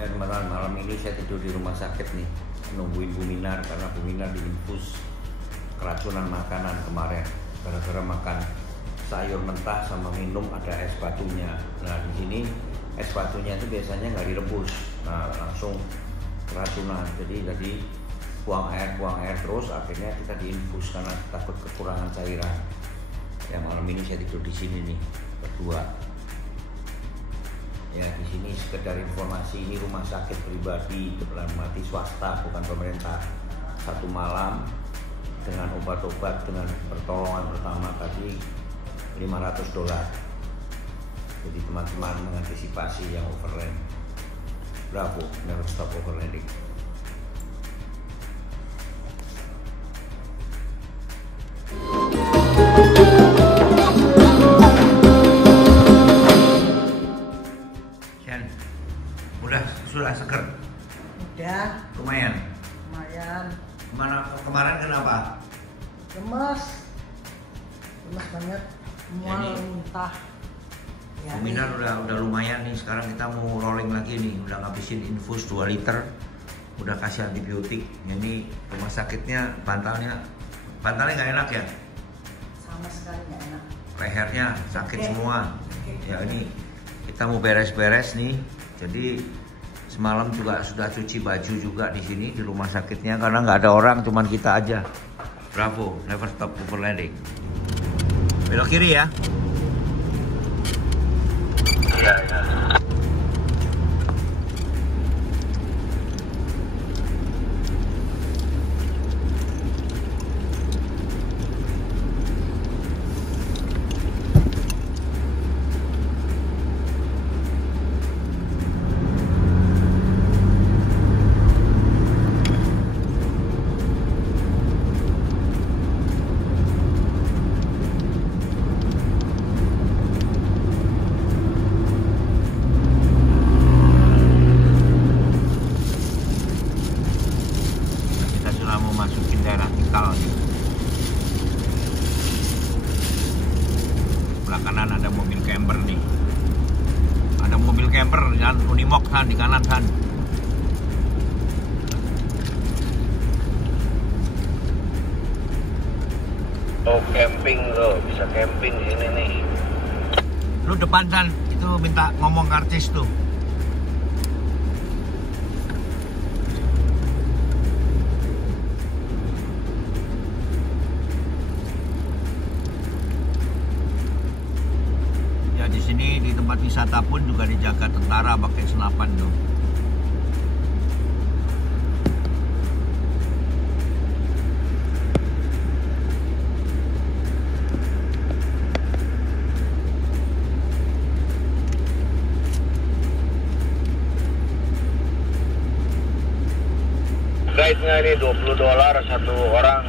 Ya teman-teman, malam ini saya tidur di rumah sakit nih, nungguin Bu Minar karena Bu Minar diinfus keracunan makanan kemarin gara-gara makan sayur mentah sama minum ada es batunya. Nah di sini es batunya itu biasanya nggak direbus, nah langsung keracunan. Jadi buang air terus, akhirnya kita diinfus karena takut kekurangan cairan. Ya malam ini saya tidur di sini nih berdua. Ya di sini sekedar informasi, ini rumah sakit pribadi dalam arti swasta, bukan pemerintah. 1 malam dengan obat-obat, dengan pertolongan pertama tadi $500. Jadi teman-teman mengantisipasi yang overland. Bravo, never stop overlanding. Sudah seger? Udah. Lumayan? Kemarin kenapa? Lemes banget, mual muntah. Ya, Minar udah lumayan nih. Sekarang kita mau rolling lagi nih. Udah ngabisin infus 2 liter. Udah kasih antibiotik. Ini rumah sakitnya bantalnya nggak enak ya? Sama sekali nggak enak. Lehernya sakit semua. Ya ini kita mau beres-beres nih. Jadi semalam juga sudah cuci baju juga di sini di rumah sakitnya karena nggak ada orang, cuman kita aja. Bravo, never stop overlanding. Belok kiri ya. Iya. Sebelah kanan ada mobil camper nih. Ada mobil camper dan Unimog Han di kanan Han. Oh camping loh, bisa camping di sini nih. Lu depan Han, itu minta ngomong karcis tuh. Di sini di tempat wisata pun juga dijaga tentara pakai senapan tuh. Guide-nya ini $20 satu orang.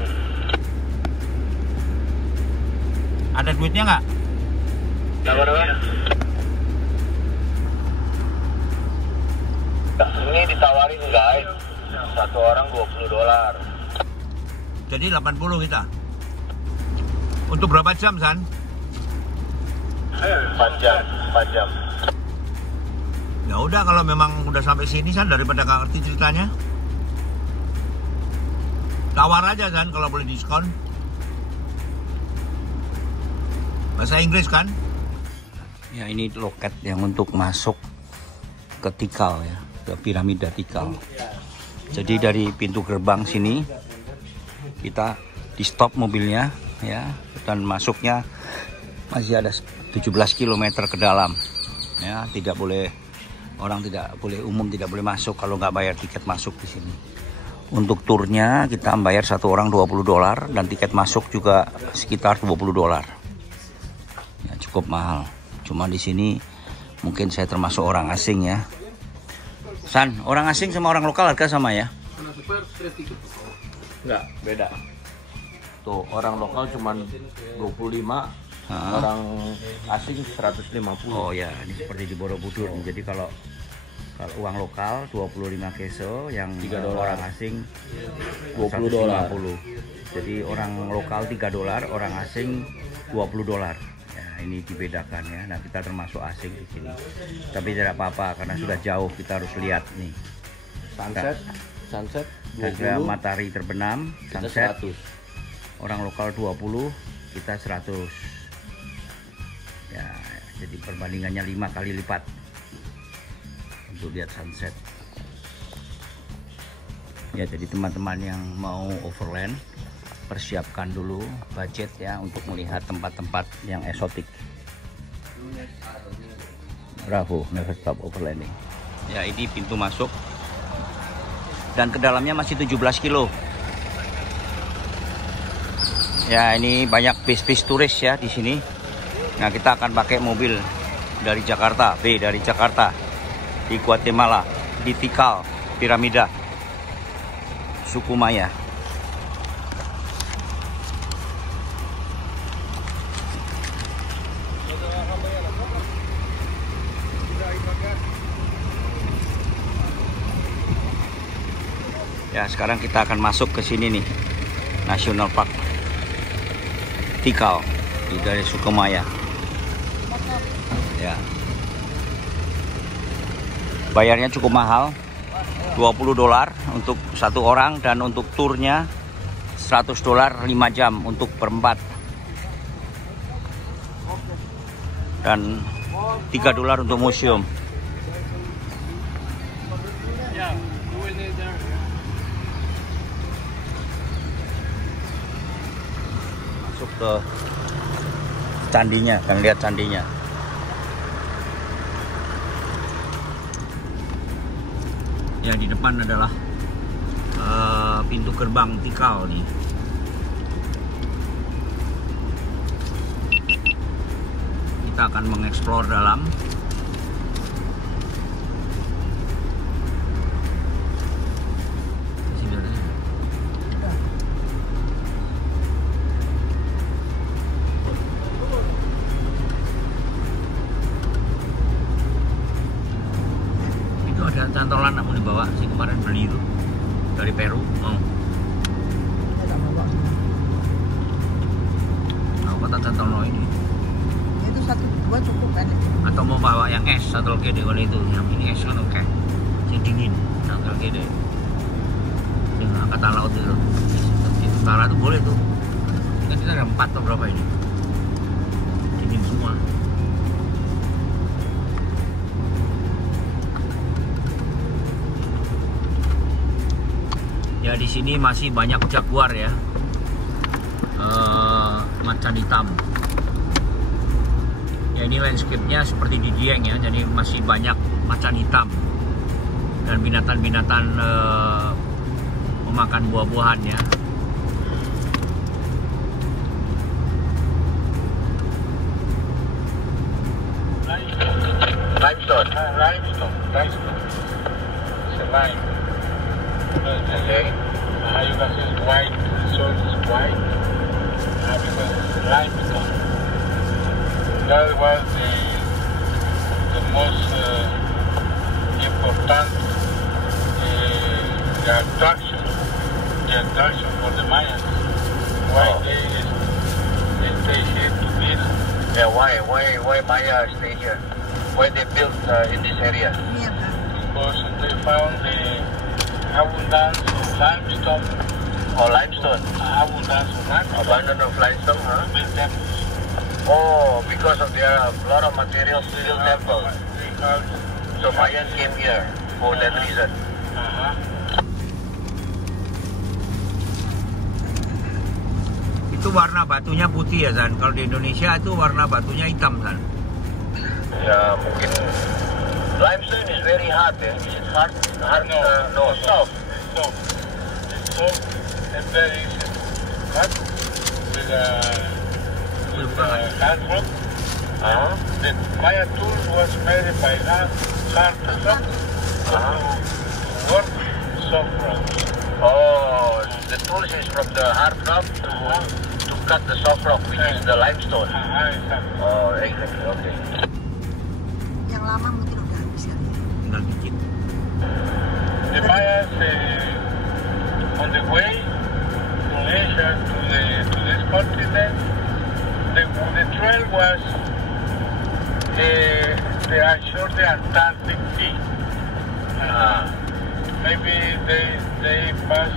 Ada duitnya nggak? Apa? Ini ditawarin guys, satu orang $20. Jadi 80 kita. Untuk berapa jam San? 4 jam. Ya udah, kalau memang udah sampai sini San, daripada nggak ngerti ceritanya, tawar aja San kalau boleh diskon. Bahasa Inggris kan? Ya ini loket yang untuk masuk ke Tikal ya, ke piramida Tikal. Jadi dari pintu gerbang sini kita di stop mobilnya ya, dan masuknya masih ada 17 km ke dalam ya. Tidak boleh, orang tidak boleh, umum tidak boleh masuk kalau nggak bayar tiket masuk di sini. Untuk turnya kita bayar satu orang $20 dan tiket masuk juga sekitar $20 ya, cukup mahal. Cuma di sini mungkin saya termasuk orang asing ya. San, orang asing sama orang lokal harga sama ya? Enggak, beda. Tuh, orang lokal cuma 25, orang asing 150. Oh ya, ini seperti di Borobudur. Jadi kalau uang lokal 25 peso, yang orang asing $20. Jadi orang lokal $3, orang asing $20. Ya, ini dibedakan ya. Nah, kita termasuk asing di sini. Tapi tidak apa-apa karena sudah jauh, kita harus lihat nih. Sunset Harga 20, matahari terbenam, kita sunset 100. orang lokal 20, kita 100. Ya, jadi perbandingannya 5 kali lipat untuk lihat sunset. Ya, jadi teman-teman yang mau overland persiapkan dulu budget ya untuk melihat tempat-tempat yang eksotik. Bravo, never stop overlanding. Ya, ini pintu masuk dan ke dalamnya masih 17 kilo. Ya, ini banyak bis-bis turis ya di sini. Nah, kita akan pakai mobil dari Jakarta, dari Jakarta di Guatemala, di Tikal, Piramida, suku Maya. Ya, sekarang kita akan masuk ke sini nih, National Park Tikal dari suku Maya. Ya, bayarnya cukup mahal, $20 untuk satu orang, dan untuk turnya $100 5 jam untuk berempat, dan $3 untuk museum. Masuk ke candinya, kan lihat candinya. Ya, di depan adalah pintu gerbang Tikal nih. Kita akan mengeksplor dalam. Itu ada cantolan mau dibawa sih, kemarin beli itu dari Peru. Aku kata cantol ini. Itu 1-2 cukup kan? Atau mau bawa yang es satu lagi deh, kalau itu yang ini es kan oke, yang dingin satu lagi deh, yang angkatan laut itu utara tuh boleh tuh. Kan kita ada 4 atau berapa ini, dingin semua. Ya, di sini masih banyak jaguar ya, macan hitam. Ya, ini landscape-nya seperti di Dieng ya, jadi masih banyak macan hitam dan binatang-binatang memakan buah-buahan ya. Limestone. Limestone. It's a lime. Okay. You can see it's white. The soil is white. Because it's limestone. That was the most important the attraction for the Mayans. Why they stay here to build? Yeah, why Maya stay here? Why they built in this area? Iya kan? Because they found the abundance of limestone. Oh, limestone. Abundance of limestone. Abundance of limestone, huh? Build them. Oh, because of there are a lot of materials to build temples. So Mayans came here for that reason. Itu warna batunya putih ya, San? Kalau di Indonesia itu warna batunya hitam, San? Ya, mungkin limestone is very hard ya. It's hard, no, soft. It's soft and very hard with hand rock. The Maya tool was made by hand rock to work soft rock. Oh, the tools is from the hard rock to cut the soft rock, which is the limestone. Oh, exactly. Okay. Yang lama mungkin udah habis kan? Tinggal dikit. The Mayas on the way from Asia to this continent, the trail was they are sure the Antarctic Sea. Maybe they pass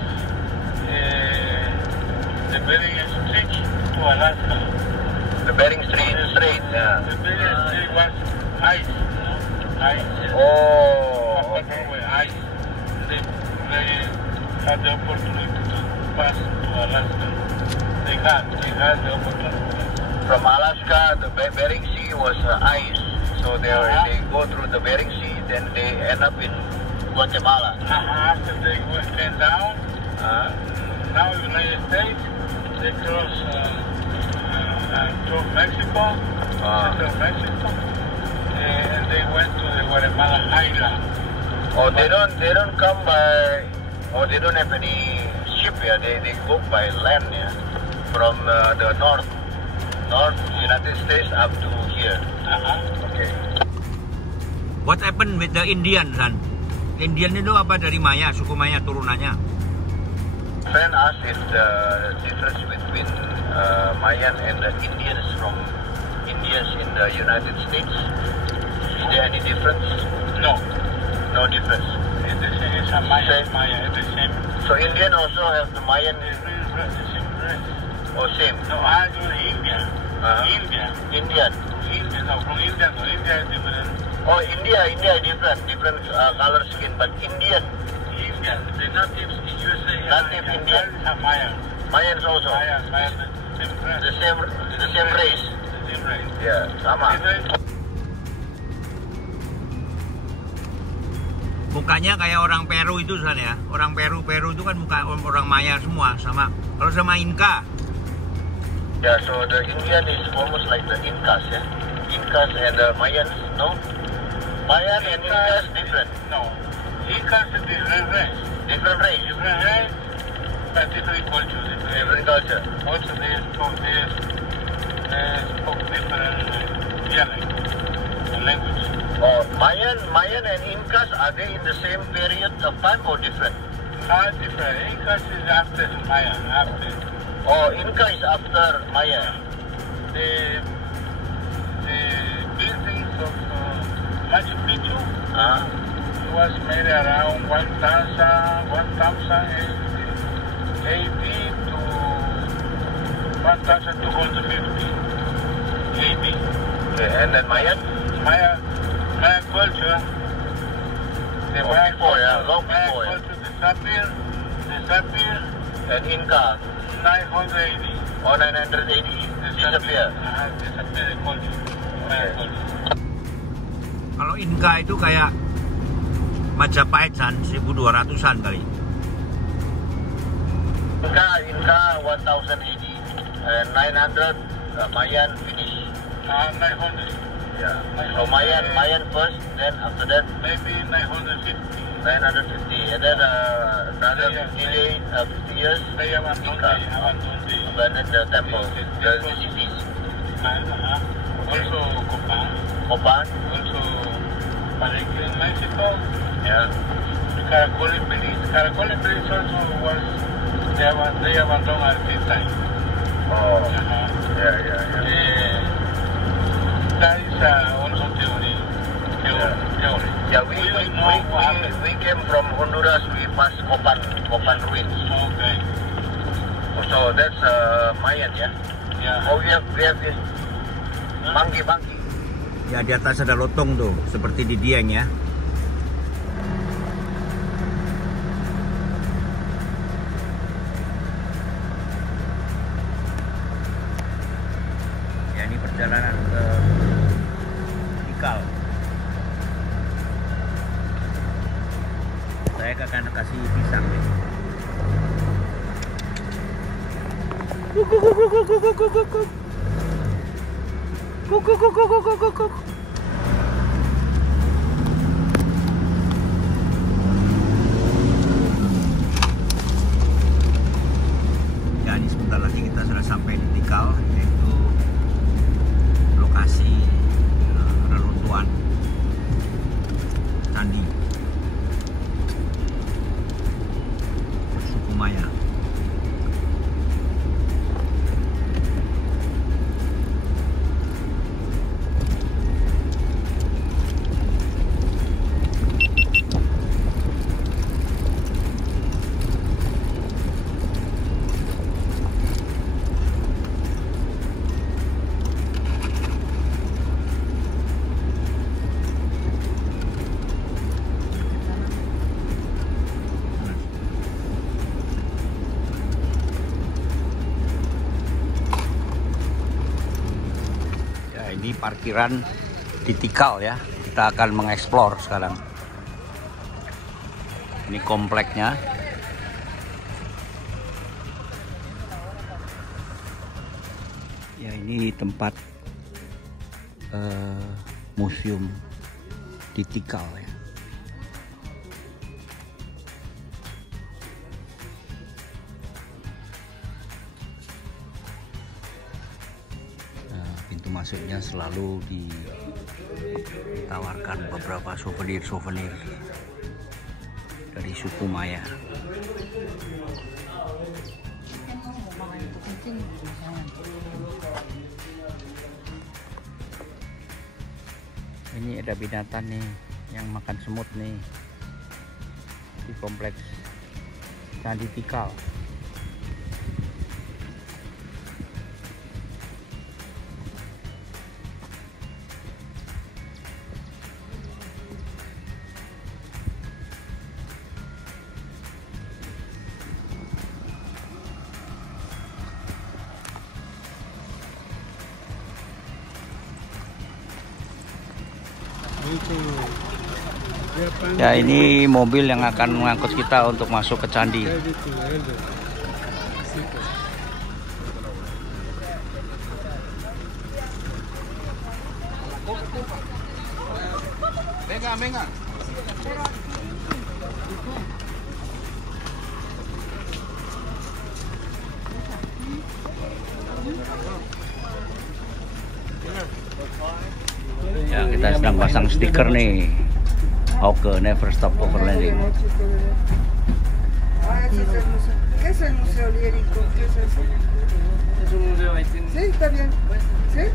the Bering Strait to Alaska. The Bering Strait, yeah. The Bering Strait was ice. Ice. Oh, Ice. They had the opportunity to pass to Alaska. They had the opportunity. From Alaska, the Bering Sea was ice. So they go through the Bering Sea, then they end up in Guatemala. After they came down, now United States, they cross to Mexico, central Mexico, and they went to the Guatemala Island. Oh, they don't come by, or they don't have any ship here. They go by land, yeah, from the north United States up to here. Okay. What happened with the Indian, son? Indian itu apa dari Maya, suku Maya turunannya? Friend asked if the difference between Mayan and the Indians from Indians in the United States. Is there any difference? No. No difference. It's a Maya. Maya, it's the same. So Indian also have the Mayan. The same race. Oh, same. No, I do India. Indian. No, from India to India is different. Oh, India different color skin, but Indian. India, the natives in USA. Native Indian. Maya. Mayans also. Maya, The same race. The same race. Yeah, sama. Mukanya kayak orang Peru itu, san ya. Orang Peru itu kan muka orang Maya semua sama. Kalau sama Inka. Yeah, so the Indian is almost like the Incas, yeah. Incas and the Mayans, no? Mayan and Incas different. No, Incas is different race. Different race. Different race, but different culture. Different culture. Also, they spoke different dialect, language. Oh, Mayan and Incas, are they in the same period of time or different? Different. Incas is after Maya. After. Oh, Inca is after Maya. The buildings of Machu Picchu was made around 1000 AD to 1250 AD. Okay, and then Mayan? Maya culture. The Long Maya before, culture, yeah, long Maya before, yeah. culture disappear. And Inca? 980. Oh, 980. Disappear. Disappear the culture. Maya culture. Kalau Inka itu kayak Majapahit, san, 1200-an kali. Inca 1000 AD. And 900 Mayan finish. 900. Yeah. So Mayan first, then after that Maybe 950. 950, and then another 50 years. They abandoned The temple, the cities. Also Copan. Copan. Also Palenque in Mexico. Yeah. Caracol in Belize. Caracol in Belize also was, they abandoned at this time. Oh. Yeah. That is also theory. Yeah, we came from Honduras. We passed Copan ruins. Okay. So that's Mayan, yeah. Yeah. Oh, we have this monkey. Ya, di atas ada lotong tuh, seperti di Dieng ya. Ya, ini perjalanan ke Tikal. Saya akan kasih pisang nih. Ya, ini sebentar lagi kita sudah sampai di Tikal, yaitu lokasi reruntuhan candi suku Maya. parkiran di Tikal ya. Kita akan mengeksplor sekarang. Ini kompleknya. Ya, ini tempat museum di Tikal ya. Pintu masuknya selalu ditawarkan beberapa souvenir dari suku Maya. Ini ada binatang nih yang makan semut nih di kompleks Candi Tikal. Ya, ini mobil yang akan mengangkut kita untuk masuk ke candi. Venga. Ya, kita sedang pasang stiker nih. Oke, never stop overlanding. ¿Qué es el museo lírico? ¿Qué es eso? Es un museo ahí. Sí, está bien. ¿Sí?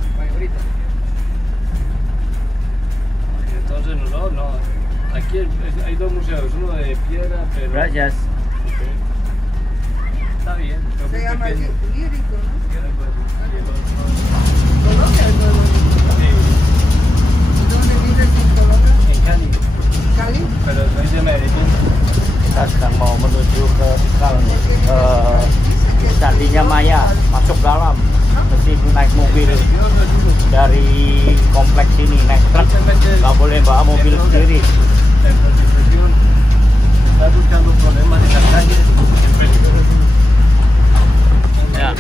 Entonces no. Aquí hay dos museos, uno de piedra, pero... Gracias. Está bien. Se llama pequeño. lírico, ¿no? Sí. Colombia es nuevo. ¿Dónde vives en Colombia? En Cali, Cali. pero soy de Medellín. Kita sedang mau menuju ke Tikal nih, ke candinya Maya, masuk dalam. Mesti naik mobil dari kompleks ini, naik truk, nggak boleh bawa mobil sendiri. En Constitución está buscando problemas en las calles. Ya.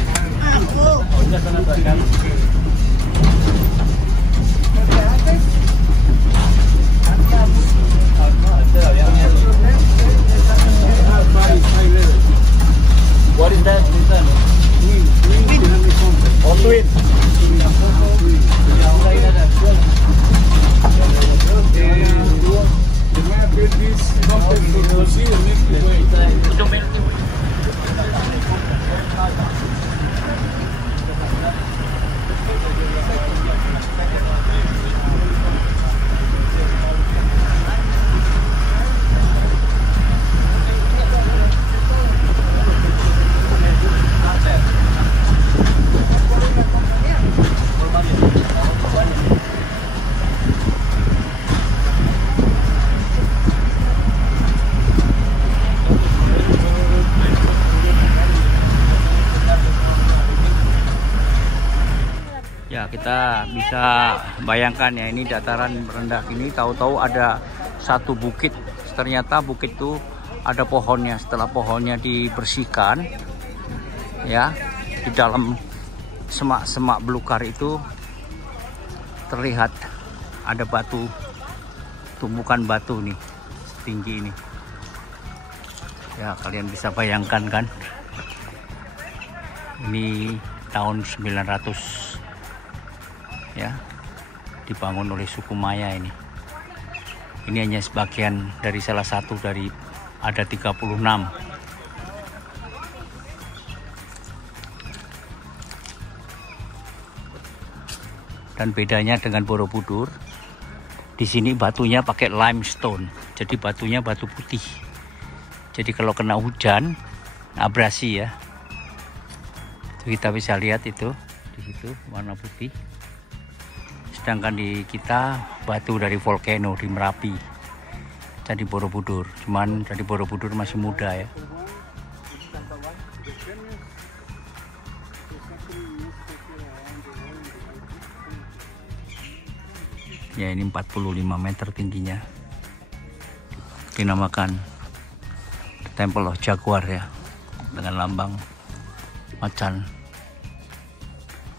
Ahorita están atracando. Porque antes Este había miedo. What is that? Oh, twin. Ya, kita bisa bayangkan ya, ini dataran rendah ini, tahu-tahu ada satu bukit. Ternyata bukit itu ada pohonnya. Setelah pohonnya dibersihkan ya, di dalam semak-semak belukar itu terlihat ada batu, tumbukan batu nih setinggi ini. Ya, kalian bisa bayangkan kan, ini tahun 900 ya, dibangun oleh suku Maya ini. Ini hanya sebagian dari salah satu dari ada 36. Dan bedanya dengan Borobudur, di sini batunya pakai limestone. Jadi batunya batu putih. Jadi kalau kena hujan, abrasi ya. Itu kita bisa lihat itu di situ warna putih. Sedangkan di kita batu dari volcano di Merapi, Candi Borobudur. Cuman Candi Borobudur masih muda ya. Ya, ini 45 meter tingginya. Dinamakan Temple of Jaguar ya, dengan lambang macan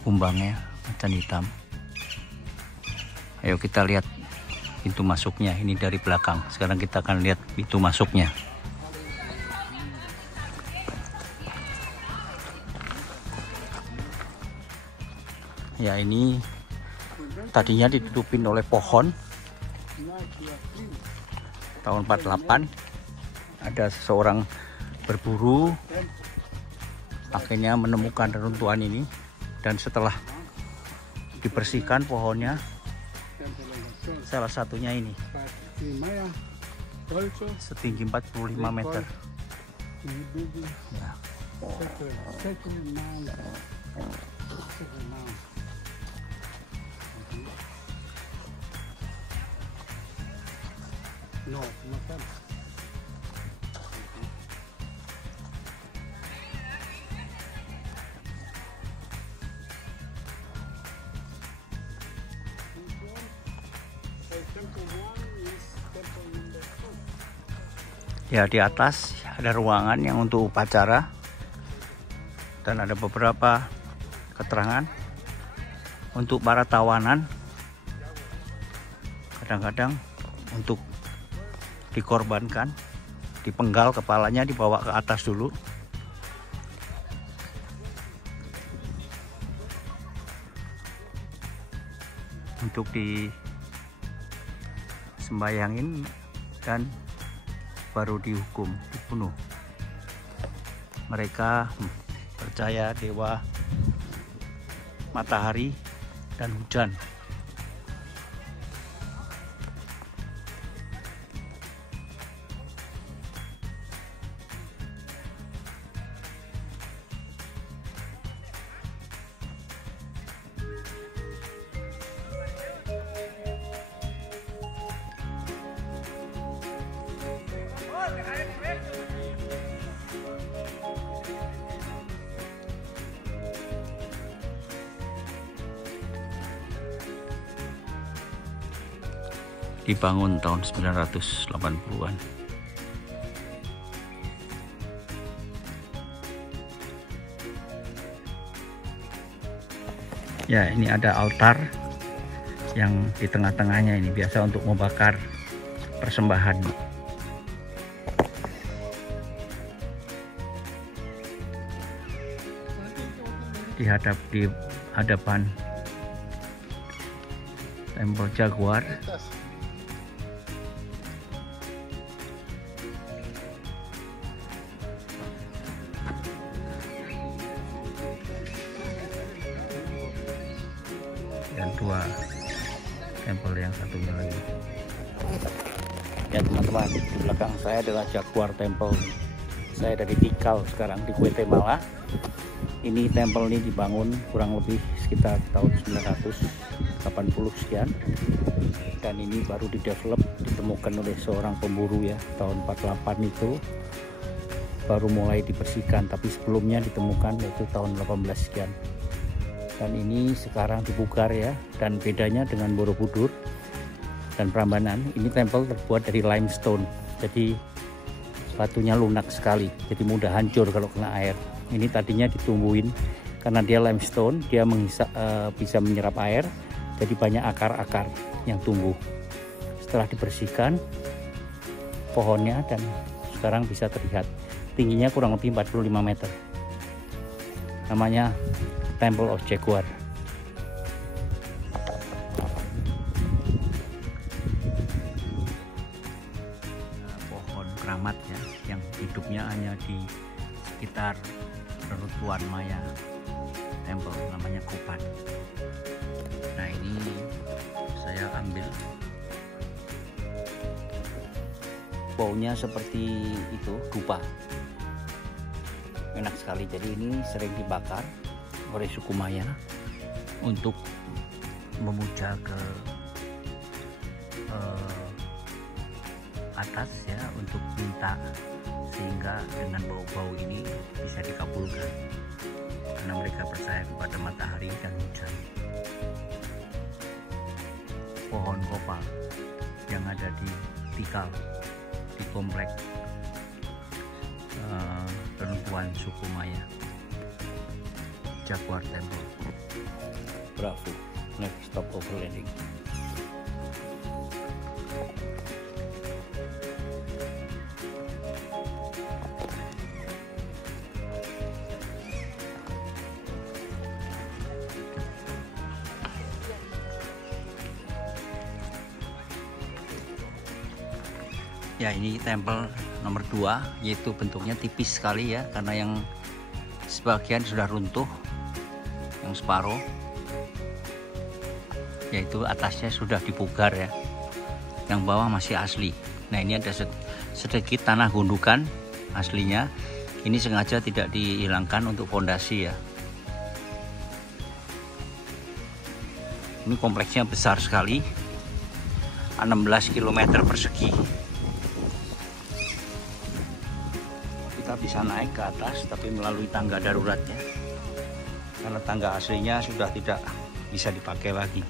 kumbangnya, macan hitam. Ayo kita lihat pintu masuknya, ini dari belakang. Sekarang kita akan lihat pintu masuknya. Ya, ini tadinya ditutupin oleh pohon tahun 48. Ada seseorang berburu, akhirnya menemukan reruntuhan ini, dan setelah dibersihkan pohonnya, salah satunya ini setinggi 45 meter ya. Ya, di atas ada ruangan yang untuk upacara, dan ada beberapa keterangan untuk para tawanan. Kadang-kadang untuk dikorbankan, dipenggal kepalanya, dibawa ke atas dulu. Untuk disembayangin dan baru dihukum, dibunuh. Mereka percaya dewa matahari dan hujan. Dibangun tahun 980-an. Ya, ini ada altar yang di tengah-tengahnya, ini biasa untuk membakar persembahan. Di hadapan Temple Jaguar dan dua tempel yang satunya lagi. Ya teman-teman, di belakang saya adalah Jaguar Temple. Saya dari Tikal sekarang di Guatemala. Ini tempel ini dibangun kurang lebih sekitar tahun 980 sekian, dan ini baru didevelop, ditemukan oleh seorang pemburu ya, tahun 48 itu baru mulai dibersihkan, tapi sebelumnya ditemukan yaitu tahun 18 sekian. Dan ini sekarang dibugar ya, dan bedanya dengan Borobudur dan Prambanan, ini tempel terbuat dari limestone, jadi batunya lunak sekali, jadi mudah hancur kalau kena air. Ini tadinya ditumbuhin karena dia limestone, dia bisa menyerap air, jadi banyak akar-akar yang tumbuh. Setelah dibersihkan pohonnya, dan sekarang bisa terlihat tingginya kurang lebih 45 meter. Namanya Temple of Jaguar. Pohon keramat ya, yang hidupnya hanya di sekitar reruntuhan Maya Temple, namanya Kupan. Nah, ini saya ambil, baunya seperti itu, dupa, enak sekali. Jadi ini sering dibakar oleh suku Maya untuk memuja ke atas ya, untuk minta sehingga dengan bau-bau ini bisa dikabulkan, karena mereka percaya kepada matahari dan hujan. pohon kopal yang ada di Tikal, di komplek reruntuhan suku Maya, Jaguar Temple. Bravo, next stop overlanding. Ya, ini tempel nomor 2, yaitu bentuknya tipis sekali ya, karena yang sebagian sudah runtuh, yang separuh, yaitu atasnya sudah dipugar ya, yang bawah masih asli. Nah, ini ada sedikit tanah gundukan aslinya, ini sengaja tidak dihilangkan untuk fondasi ya. Ini kompleksnya besar sekali, 16 km persegi. Kita bisa naik ke atas tapi melalui tangga daruratnya, karena tangga aslinya sudah tidak bisa dipakai lagi.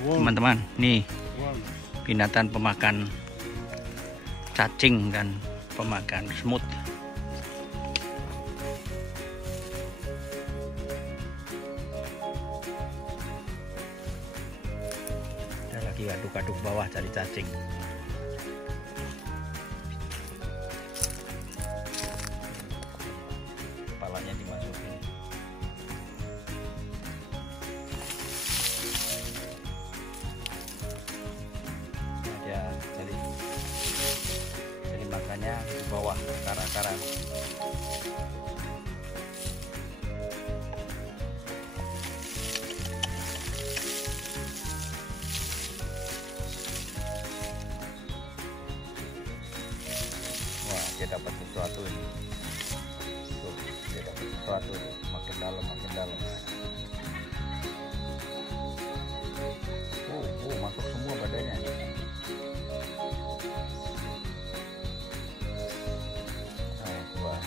Teman-teman, nih binatang pemakan cacing dan pemakan semut. Lagi aduk-aduk bawah cari cacing. Kepalanya dimasukin. Nah, dia jadi makannya di bawah akar-akaran. Dia dapat sesuatu ini. Tuh, dia dapat sesuatu ini. Makin dalam, makin dalam. Masuk semua badannya. Nah, wah.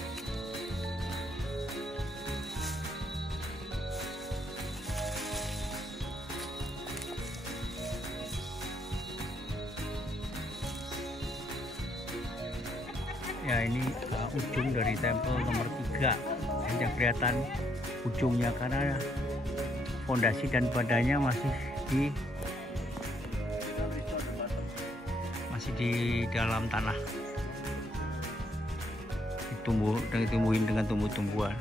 Ya, ini ujung dari tempel nomor 3, yang kelihatan ujungnya karena fondasi dan badannya masih di dalam tanah, ditumbuhin dengan tumbuh-tumbuhan.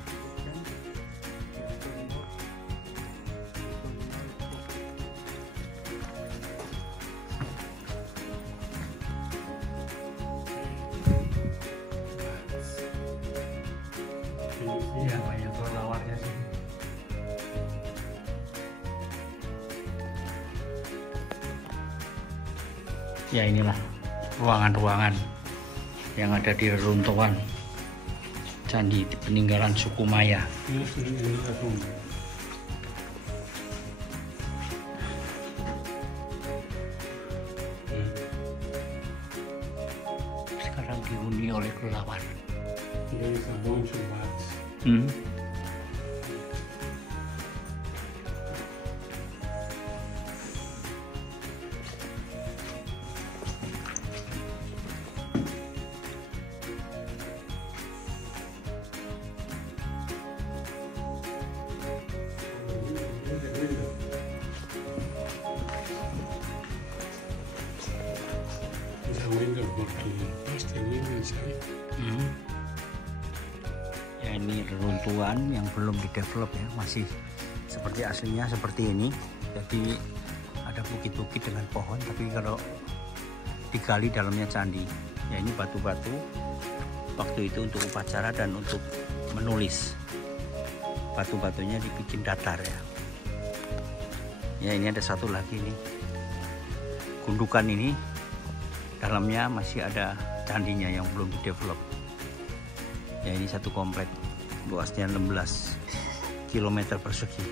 Ya, banyak lawarnya sih. Ya, inilah ruangan-ruangan yang ada di reruntuhan candi peninggalan suku Maya. Sekarang dihuni oleh kelelawar. Ya, ini reruntuhan yang belum didevelop ya, masih seperti aslinya seperti ini. Jadi ada bukit-bukit dengan pohon, tapi kalau digali dalamnya candi. Ya, ini batu-batu waktu itu untuk upacara dan untuk menulis. Batu-batunya dibikin datar ya. Ya, ini ada satu lagi nih, gundukan ini dalamnya masih ada candinya yang belum didevelop. Ya, ini satu komplek luasnya 16 km persegi.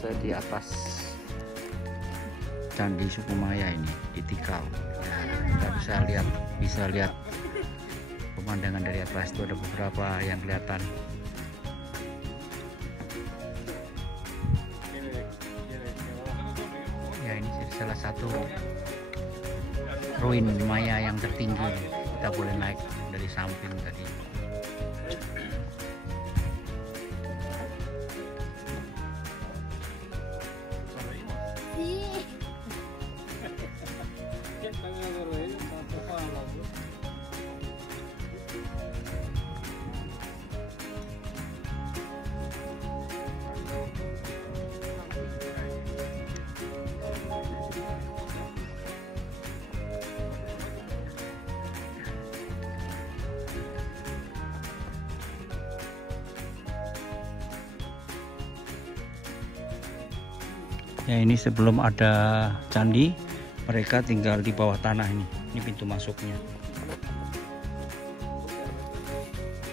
Saya di atas Candi Sukumaya ini di Tikal. Kita bisa lihat pemandangan dari atas. Itu ada beberapa yang kelihatan. Ya, ini salah satu ruin Maya yang tertinggi. Kita boleh naik dari samping tadi. Ya, ini sebelum ada candi, mereka tinggal di bawah tanah ini. Ini pintu masuknya.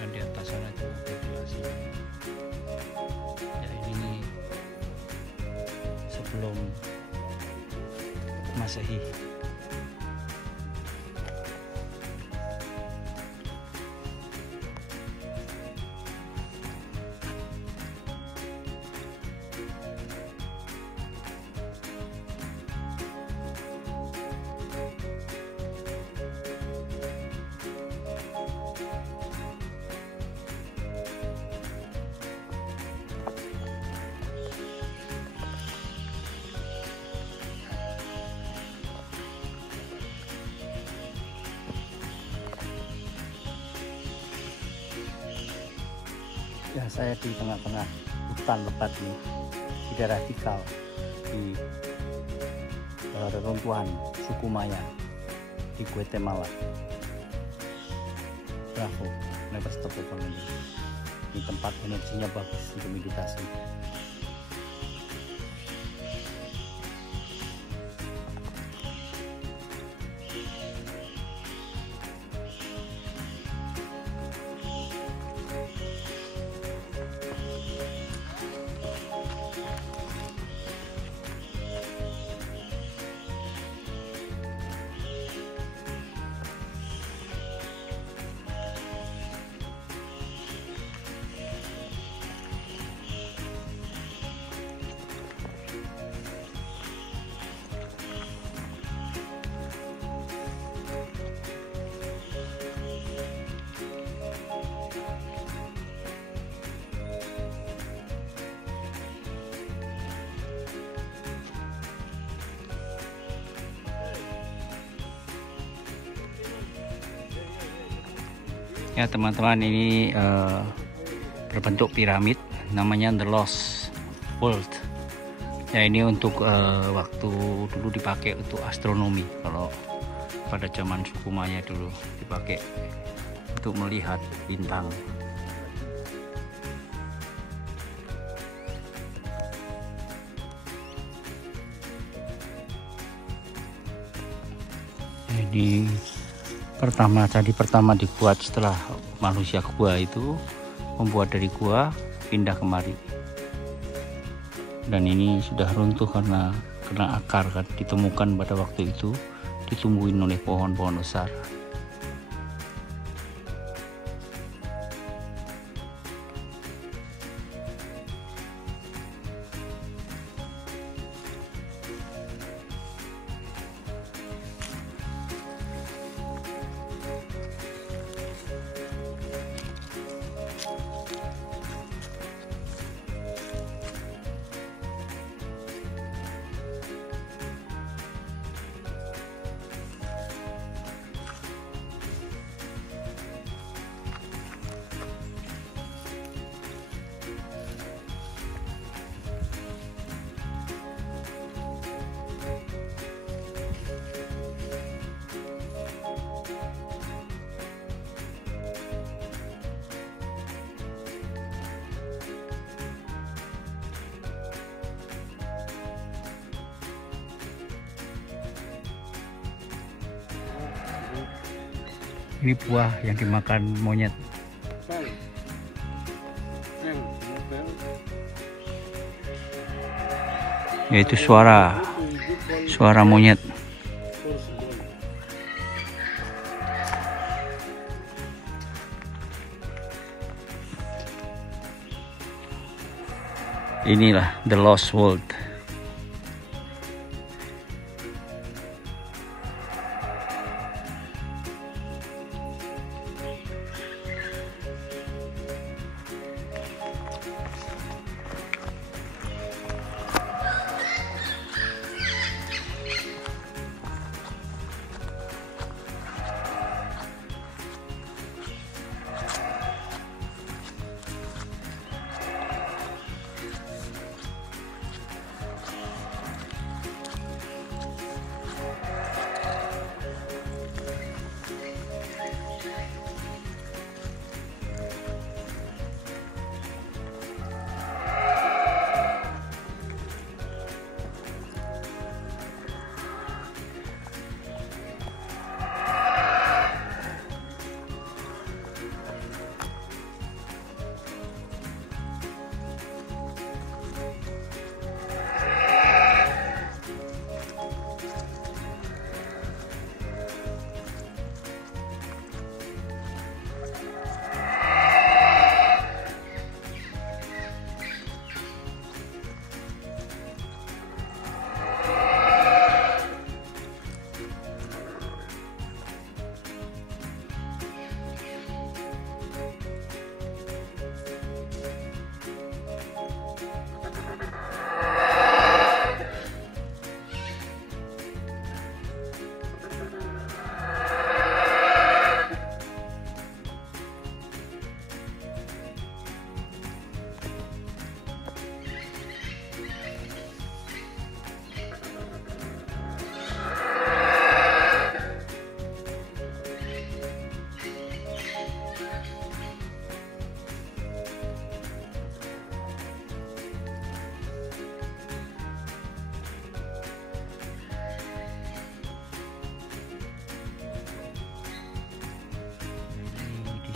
Dan di atas sana itu ventilasinya. Ya, ini sebelum Masehi. Ya, saya di tengah-tengah hutan lebat nih, di daerah Tikal, di reruntuhan suku Maya di Guatemala. Bravo, never stop evolving. Ini tempat energinya bagus untuk meditasi. Ya teman-teman, ini berbentuk piramid, namanya The Lost World. Ya, ini untuk waktu dulu dipakai untuk astronomi. Kalau pada zaman suku Maya dulu dipakai untuk melihat bintang. Ini candi pertama dibuat setelah manusia gua itu membuat dari gua pindah kemari, dan ini sudah runtuh karena kena akar kan, ditemukan pada waktu itu ditumbuhin oleh pohon-pohon besar. Ini buah yang dimakan monyet. yaitu suara monyet. Inilah The Lost World.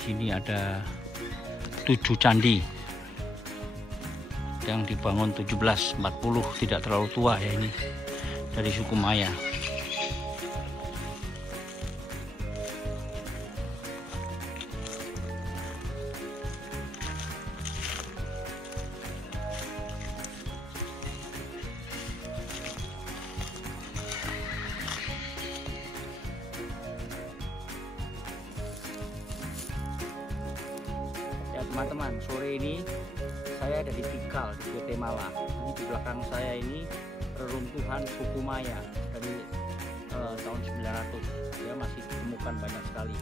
Sini ada 7 candi yang dibangun 1740, tidak terlalu tua ya, ini dari suku Maya. Teman-teman, sore ini saya ada di Tikal, di Guatemala. Ini di belakang saya ini reruntuhan suku Maya dari tahun 900. Ya, masih ditemukan banyak sekali.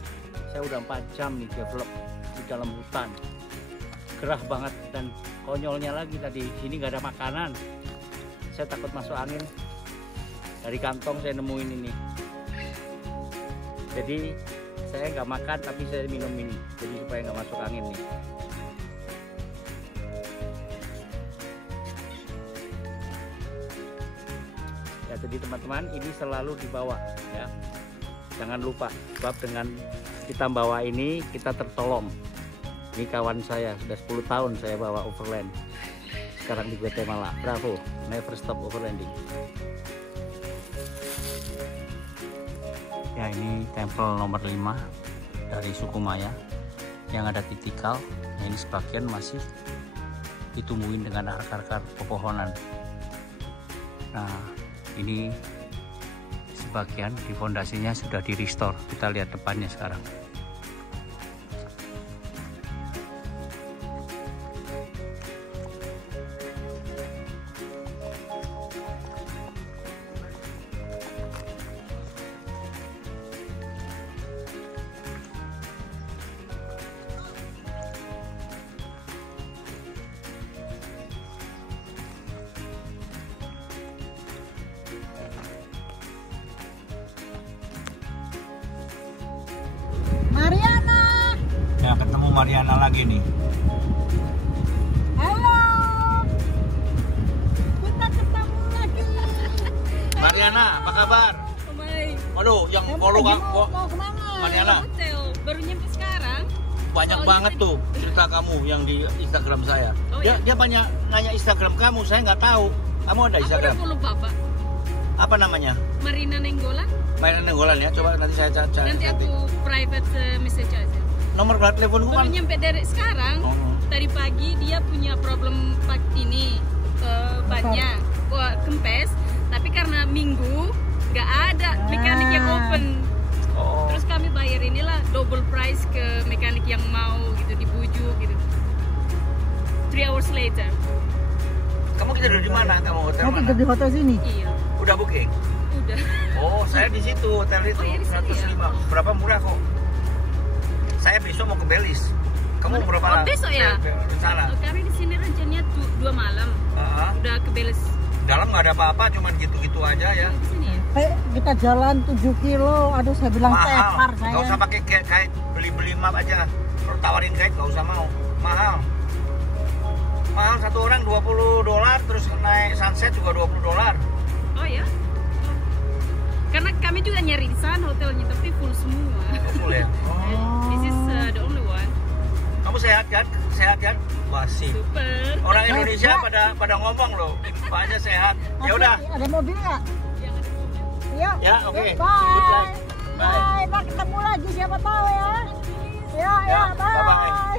Saya udah 4 jam nih develop di dalam hutan. Gerah banget, dan konyolnya lagi tadi sini nggak ada makanan. Saya takut masuk angin. Dari kantong saya nemuin ini. Jadi saya nggak makan tapi saya minum ini, jadi supaya nggak masuk angin nih. Ya, jadi teman-teman, ini selalu dibawa ya, jangan lupa, sebab dengan kita bawa ini kita tertolong. Ini kawan saya, sudah 10 tahun saya bawa overland sekarang di Guatemala. Bravo, never stop overlanding. Ya, ini tempel nomor 5 dari suku Maya yang ada di Tikal. Nah, ini sebagian masih ditumbuhin dengan akar-akar pepohonan. Nah, ini sebagian di fondasinya sudah di restore. Kita lihat depannya sekarang. Ya, ketemu Mariana lagi nih. Halo, kita ketemu lagi. Mariana, apa kabar? Baik. Aduh, yang Kamu follow lagi kok mau kemana? Mariana. Hotel baru nyampe sekarang. Banyak Soalnya banget tadi- tuh cerita kamu yang di Instagram saya. Oh, Dia iya? banyak nanya Instagram kamu, saya nggak tahu. Kamu ada Aku udah Instagram? follow Bapak. Apa namanya? Marina Nenggolan. Mainan Nenggolan ya. Coba nanti saya cari. Nanti aku private message aja. Nomor teleponku Baru kan. nyampe dari sekarang. Oh. Tadi pagi dia punya problem ini bannya. Wah, kempes. Tapi karena minggu nggak ada mekanik yang open. Oh. Terus kami bayar inilah double price ke mekanik yang mau gitu, dibujuk gitu. 3 hours later. Kamu tidur di mana? Kamu hotel Aku mana? tidur di hotel sini. Iya, Udah booking? udah. Oh, saya di situ hotel itu Oh, iya, di sini 105. ya? Berapa murah kok? Saya besok mau ke Belize. Kamu Oh, berapa? besok ya? Sana. Kami di sini rencananya 2 malam. Udah ke Belize. Dalam nggak ada apa-apa, cuman gitu-gitu aja ya. Di sini ya. Kita jalan 7 kilo. Aduh, saya bilang Mahal. tepar saya. Nggak usah pakai guide, beli map aja. Kalau tawarin guide nggak usah mau. Mahal. Mahal, satu orang $20, terus naik sunset juga $20. Oh ya? Karena kami juga nyari di sana hotelnya, tapi full semua. Betul ya? This is the only one. Kamu sehat kan? Sehat kan? Wah, sip. Super. Orang Indonesia pada ngomong loh, Pak aja sehat. Ya udah. Ada mobil nggak? Iya. Ya, oke. Bye. Bye. Bye. Ntar ketemu lagi siapa tahu ya. Ya, Ya, bye. bye-bye.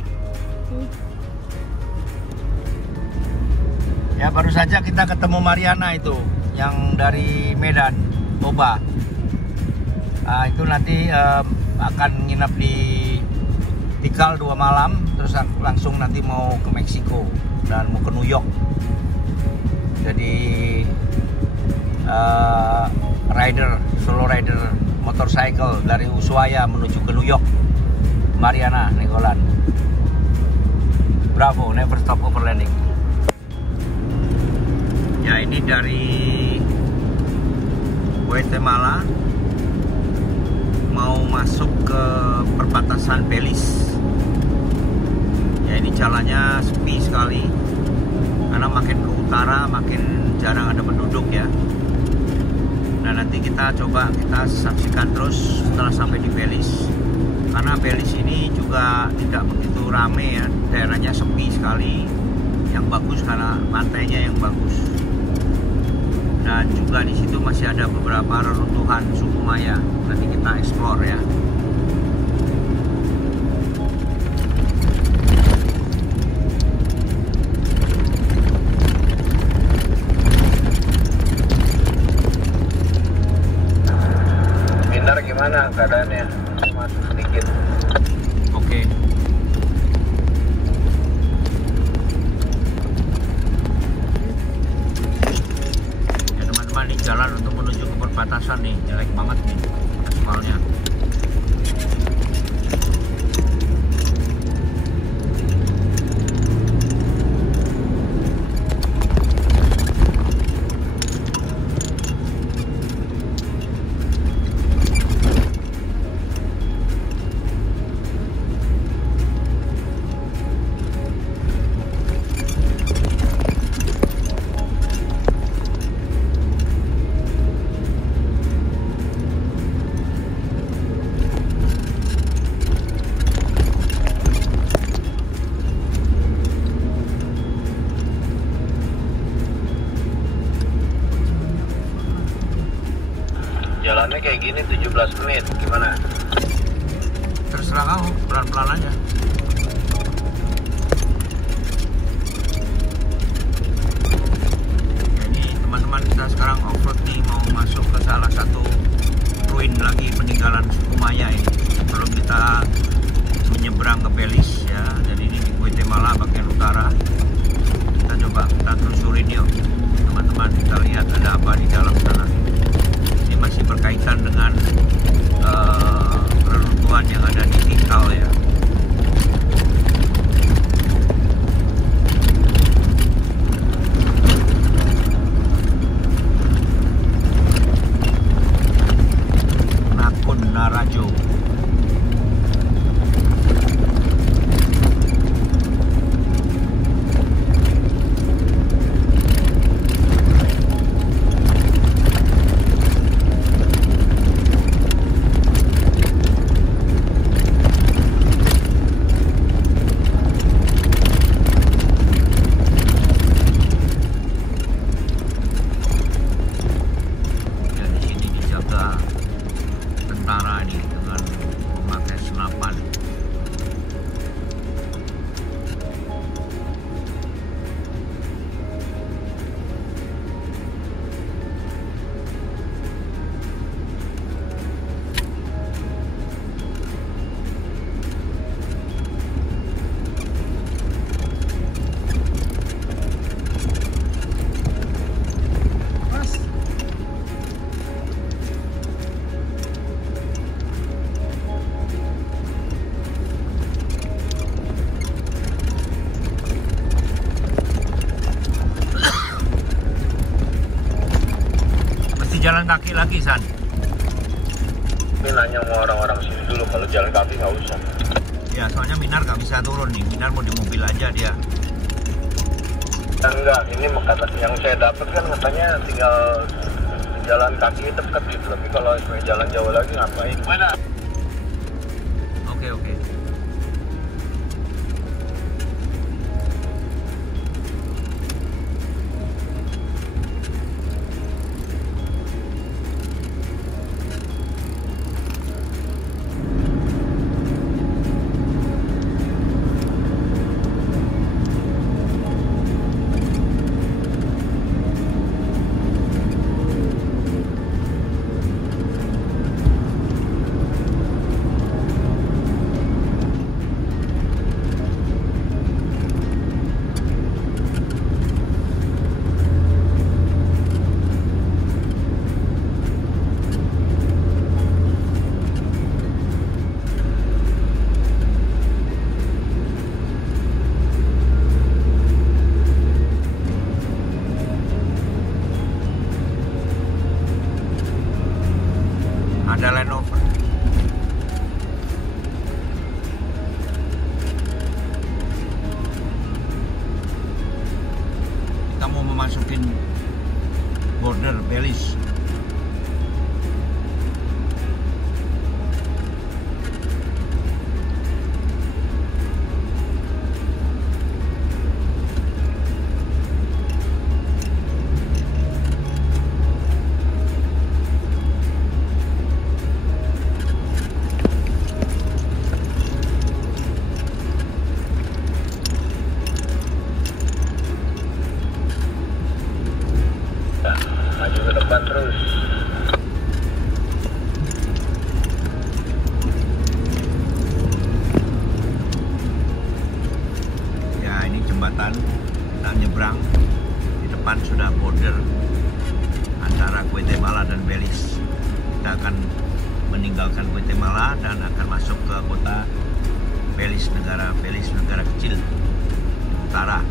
Ya, baru saja kita ketemu Mariana itu yang dari Medan, Toba. Nah, itu nanti akan nginap di Tikal 2 malam, terus langsung nanti mau ke Meksiko dan mau ke New York. Jadi solo rider motorcycle dari Ushuaia menuju ke New York. Mariana Nenggolan. Bravo, never stop overlanding. Ya, ini dari Guatemala mau masuk ke perbatasan Belize. Ya, ini jalannya sepi sekali karena makin ke utara makin jarang ada penduduk ya. Nah, nanti kita saksikan terus setelah sampai di Belize. Karena Belize ini juga tidak begitu rame ya, daerahnya sepi sekali. Yang bagus karena pantainya yang bagus. Dan juga di situ masih ada beberapa reruntuhan suku Maya. Nanti kita explore ya. Bindar gimana keadaannya? Masuk sedikit. Oke. Ya teman-teman, ini jalan untuk menuju ke perbatasan nih, jelek banget nih aspalnya. Jalannya kayak gini 17 menit, gimana? Terserah kamu, pelan-pelan aja. Jadi teman-teman, kita sekarang off-road nih, mau masuk ke salah satu ruin lagi peninggalan suku Maya ini. Sebelum kita menyeberang ke Belize ya. Jadi ini di Guatemala bagian utara. Kita telusurin yuk teman-teman, kita lihat ada apa di dalam sana. Ini masih berkaitan dengan reruntuhan yang ada di Tikal ya. jalan kaki lagi, San? Ini nanya sama orang-orang sini dulu, kalau jalan kaki nggak usah. Ya, soalnya Minar nggak bisa turun nih. Minar mau di mobil aja dia. Enggak, ini kata yang saya dapat kan katanya tinggal jalan kaki dekat gitu. Tapi kalau jalan jauh lagi ngapain? Mana? Oke. Ada Land Rover. Kita mau memasukin border Belize. Maju ke depan terus. Ya, ini jembatan. Kita nyebrang. Di depan sudah border antara Guatemala dan Belize. Kita akan meninggalkan Guatemala dan akan masuk ke kota Belize, negara kecil utara.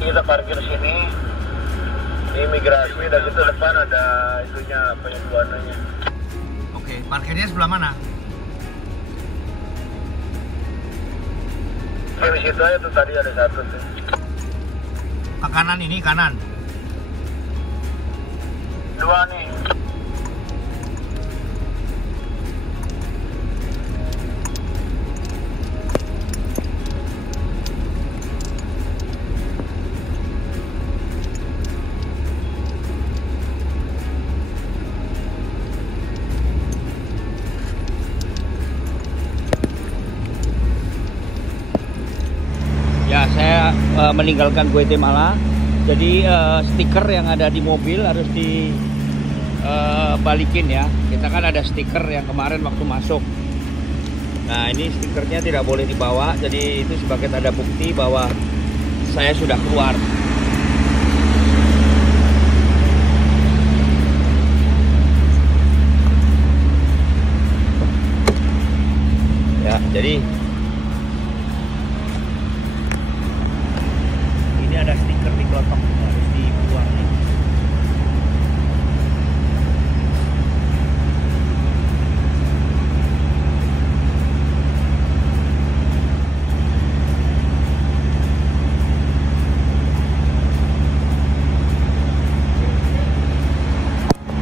Kita parkir sini di imigrasi dan itu depan ada itunya penyebuannya. Oke, parkirnya sebelah mana? Di situ aja tuh, tadi ada satu tuh. Ke kanan ini, kanan. Dua nih. Ya, saya meninggalkan Guatemala. Jadi stiker yang ada di mobil harus dibalikin ya. Kita kan ada stiker yang kemarin waktu masuk. Nah, ini stikernya tidak boleh dibawa. Jadi itu sebagai tanda bukti bahwa saya sudah keluar. Ya, jadi ini ada stiker di kelotok harus dibuang nih.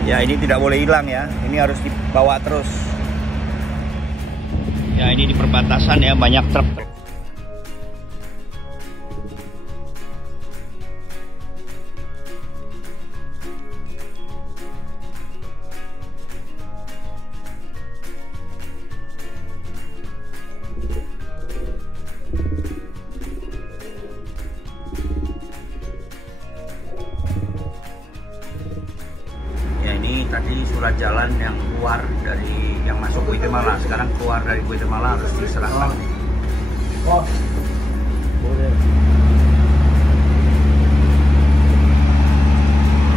Ya, ini tidak boleh hilang ya. Ini harus dibawa terus. Ya, ini di perbatasan ya, banyak truk. tadi surat jalan yang keluar dari yang masuk Guatemala. Sekarang keluar dari Guatemala harus diserahkan.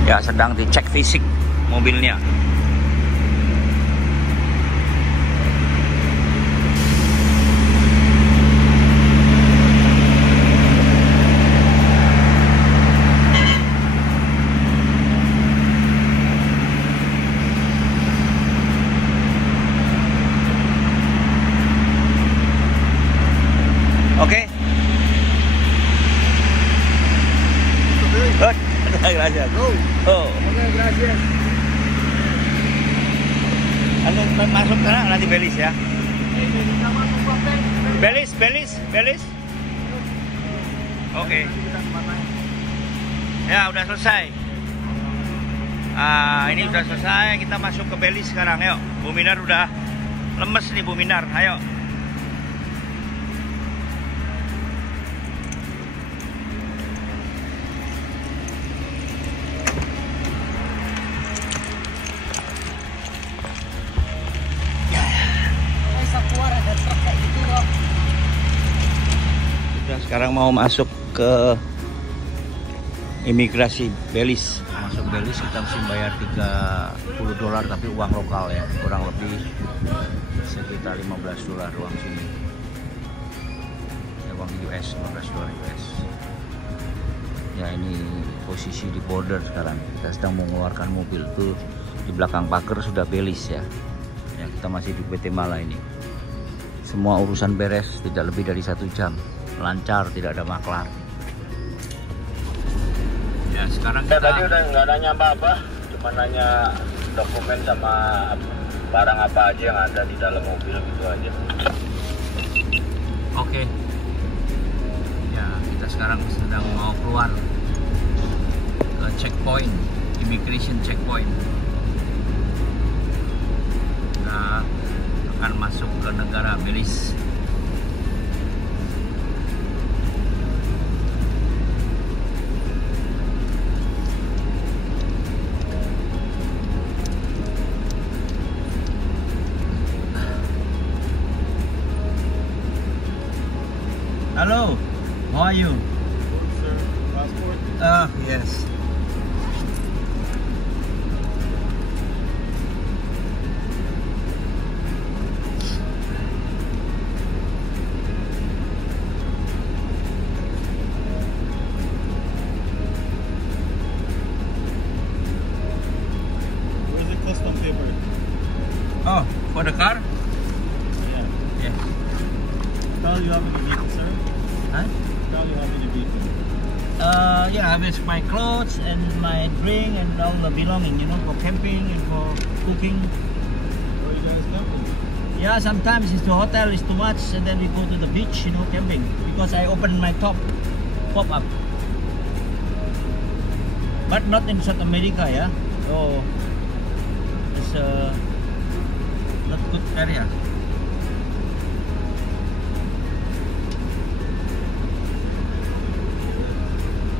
Ya, sedang dicek fisik mobilnya. Oke. Good. Gracias. Oh. Oke, gracias. Anu masuk sana nanti Belis ya. Belis. Oke. Ya, udah selesai. Ini udah selesai. Kita masuk ke Belis sekarang. Yuk. Bu Minar udah lemes nih Bu Minar. Ayo. Sekarang mau masuk ke imigrasi Belis. Masuk Belis kita mesti bayar $30 tapi uang lokal ya, kurang lebih sekitar $15 uang sini. Ya, uang US, $15 US. Ya, ini posisi di border sekarang. Kita sedang mengeluarkan mobil tuh di belakang pagar sudah Belis ya. Ya, kita masih di Guatemala ini. Semua urusan beres tidak lebih dari 1 jam. Lancar, tidak ada maklar. Ya, sekarang kita tadi udah nggak nanya apa-apa, cuma nanya dokumen sama barang apa aja yang ada di dalam mobil gitu aja. Oke. Ya, kita sekarang sedang mau keluar ke checkpoint, immigration checkpoint. Kita akan masuk ke negara Belis. Hello, how are you? Sir, passport. Yes. Where's the custom paper? Oh, for the car? Yeah. Yeah. Tell you how many people, sir? Huh? Tell you how many people. Yeah, with my clothes and my drink and all the belonging, you know, for camping and for cooking. Where you guys camping? Yeah, sometimes it's the hotel is too much, and then we go to the beach, you know, camping. Because I open my pop up, but not in South America, yeah. Oh, it's not good area.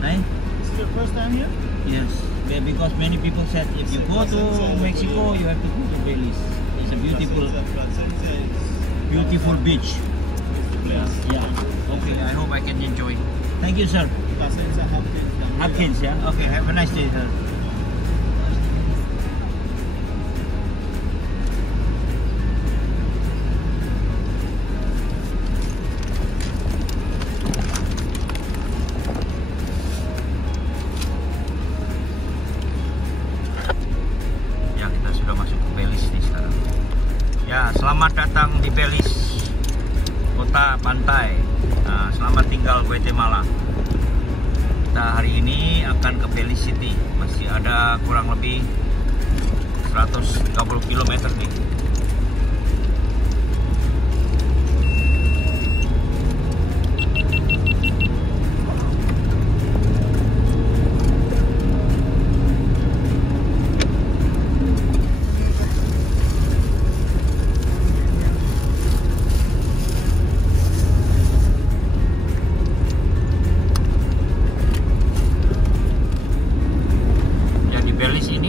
Right? This is your first time here? Yes, yeah, because many people said if you go to Mexico, you have to go to Belize. It's a beautiful beach. Yes. Yeah. Okay, I hope I can enjoy. Thank you, sir. Hopkins, yeah. Okay, have a nice day, sir. Ya, selamat datang di Belis, kota pantai. Nah, selamat tinggal Guatemala. Kita hari ini akan ke Belis City. Masih ada kurang lebih 130 km nih.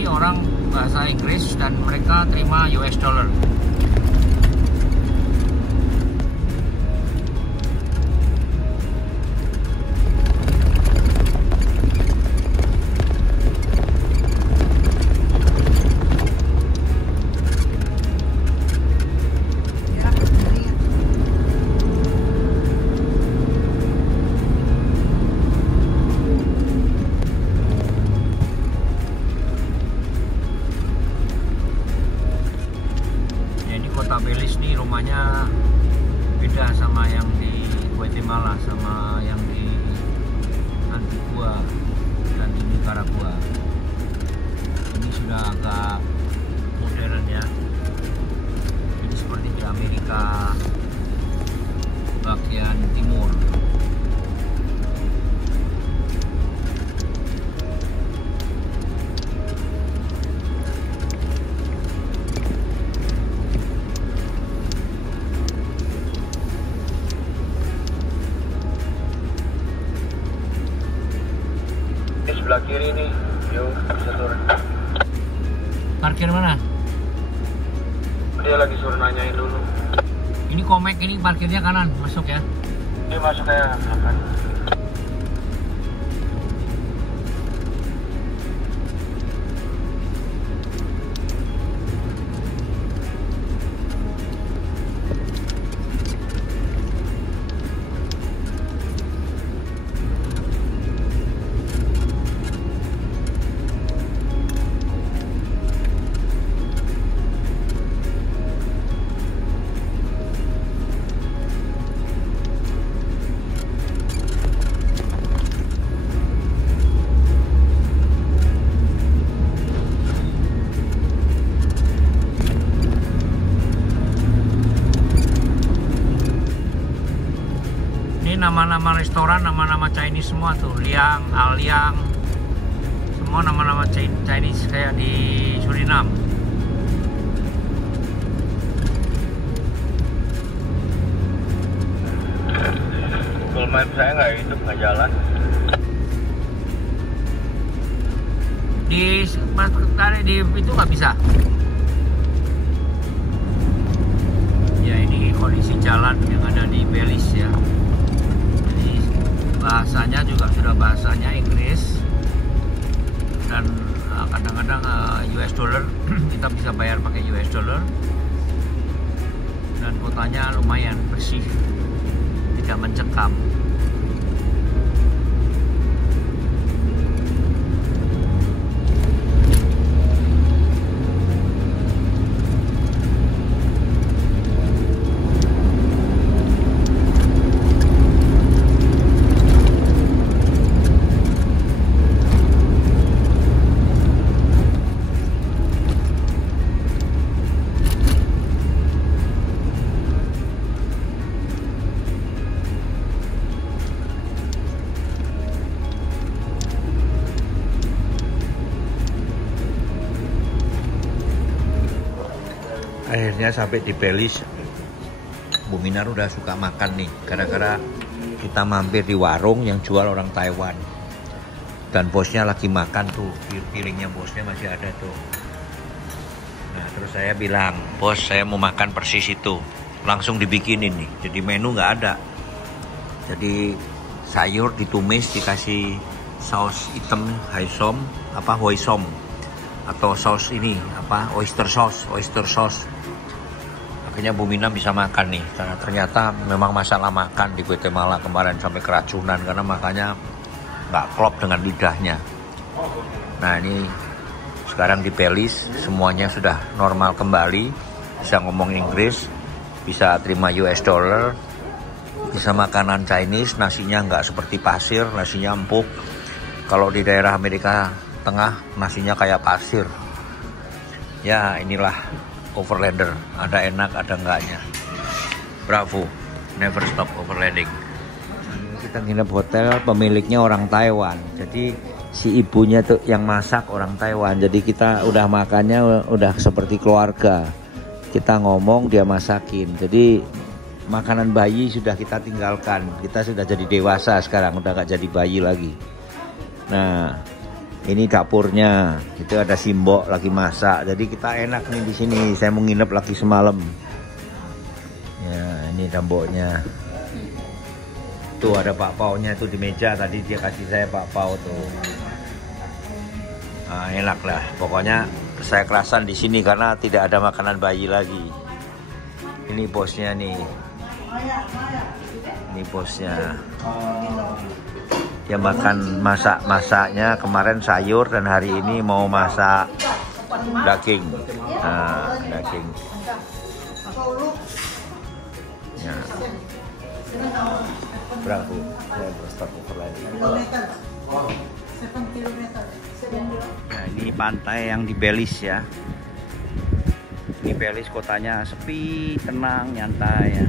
Orang bahasa Inggris dan mereka terima US dollar. Kota Belize nih rumahnya beda sama yang di Guatemala, sama yang di Antigua dan di Nicaragua. Ini sudah agak modern ya. Ini seperti di Amerika bagian timur. Sebelah kiri nih, yuk bisa turun. Parkir mana? Dia lagi suruh nanyain dulu. Ini Komek, ini parkirnya kanan, masuk ya? Dia masuk kayak kanan. Nama-nama restoran, nama-nama Chinese semua tuh, Liang, Aliang, semua nama-nama Chinese kayak di Suriname. Google Maps saya nggak hidup, nggak jalan. Di tadi di itu nggak bisa. Ya ini kondisi jalan yang ada di Belize ya. Bahasanya juga sudah bahasanya Inggris dan kadang-kadang US dollar. Kita bisa bayar pakai US dollar dan kotanya lumayan bersih, tidak mencekam. Akhirnya sampai di Belize. Bu Minar udah suka makan nih, gara-gara kita mampir di warung yang jual orang Taiwan. Dan bosnya lagi makan tuh, piringnya bosnya masih ada tuh. Nah terus saya bilang, bos saya mau makan persis itu. Langsung dibikinin nih, jadi menu nggak ada. Jadi sayur ditumis dikasih saus hitam haisom, hoisom. Atau saus ini, oyster sauce. Akhirnya Bu Mina bisa makan nih, karena ternyata memang masalah makan di Guatemala kemarin sampai keracunan karena makanya nggak klop dengan lidahnya. Nah ini sekarang di Belize semuanya sudah normal kembali, bisa ngomong Inggris, bisa terima US dollar, bisa makanan Chinese, nasinya nggak seperti pasir, nasinya empuk. Kalau di daerah Amerika Tengah nasinya kayak pasir. Ya inilah overlander, ada enak ada enggaknya. Bravo, never stop overlanding. Kita nginep hotel pemiliknya orang Taiwan, jadi si ibunya tuh yang masak orang Taiwan, jadi kita udah makannya udah seperti keluarga. Kita ngomong dia masakin, jadi makanan bayi sudah kita tinggalkan, kita sudah jadi dewasa sekarang, udah gak jadi bayi lagi. Nah Ini dapurnya, itu ada Simbok lagi masak. Jadi kita enak nih di sini. Saya mau nginep lagi semalam. Ya, ini damboknya. Tuh ada Pak Paunya tuh di meja. Tadi dia kasih saya Pak Pau tuh. Nah, enak lah. Pokoknya saya kerasan di sini karena tidak ada makanan bayi lagi. Ini bosnya nih. Ini bosnya. Dia makan masaknya kemarin sayur dan hari ini mau masak daging. Nah, daging. Ya. Berapa? Nah, ini pantai yang di Belize ya. Ini Belize kotanya sepi, tenang, nyantai ya.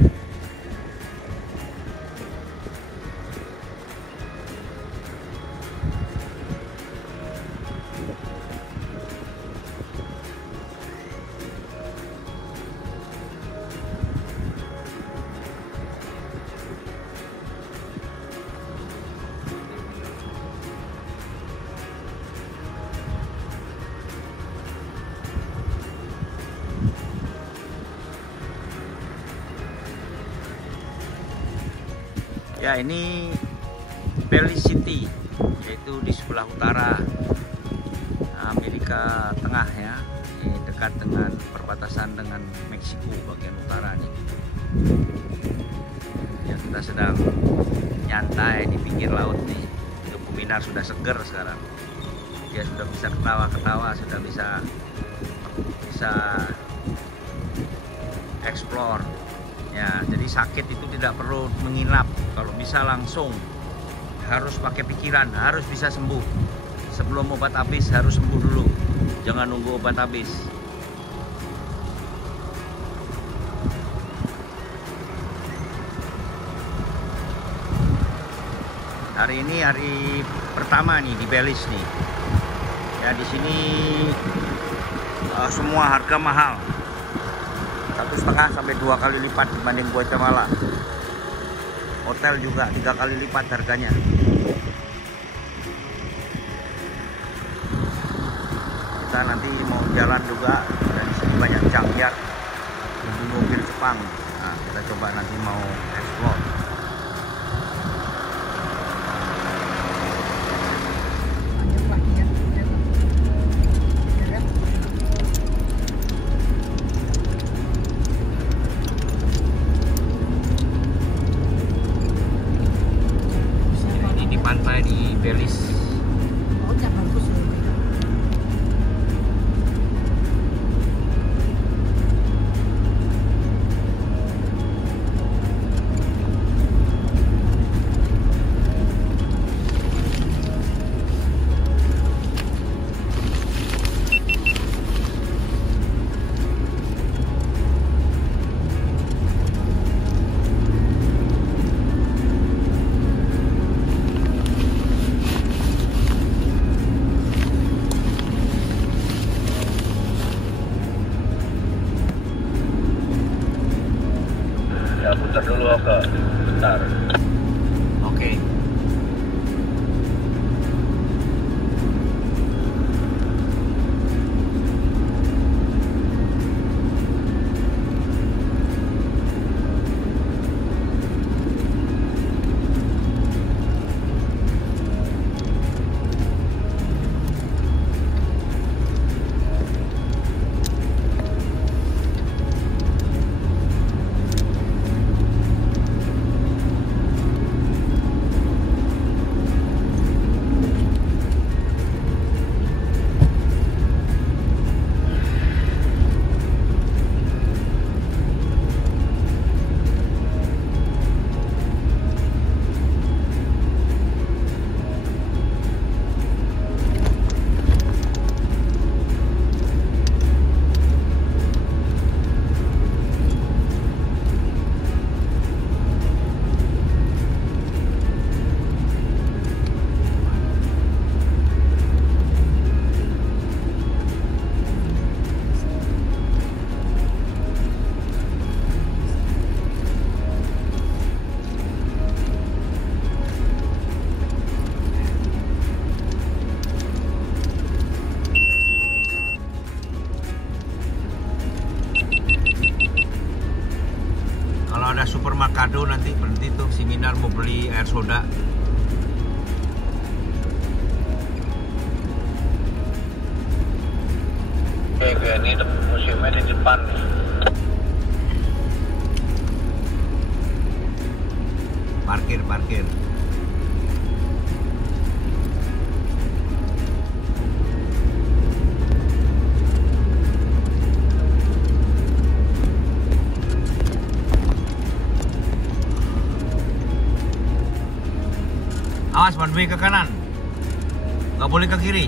Ya, ini Belize City, yaitu di sebelah utara Amerika Tengah ya. Ini dekat dengan perbatasan dengan Meksiko bagian utara nih. Ya, kita sedang nyantai di pinggir laut nih. Itu Buminar sudah seger sekarang. Dia sudah bisa ketawa-ketawa, sudah bisa explore. Ya, jadi sakit itu tidak perlu menginap. Kalau bisa langsung, harus pakai pikiran, harus bisa sembuh. Sebelum obat habis harus sembuh dulu. Jangan nunggu obat habis. Hari ini hari pertama nih di Belize nih. Ya, di sini semua harga mahal. 1,5 sampai 2 kali lipat dibanding Guatemala. Hotel juga 3 kali lipat harganya. Kita nanti mau jalan juga, dan di sini banyak junkyard, mobil Jepang. Nah, kita coba nanti mau explore. Pantai di Belize. Ya, putar dulu ke bentar. Oke. tuh si Minar mau beli air soda. Oke, ini museumnya di depan nih. Parkir. Awas, one way ke kanan. Nggak boleh ke kiri.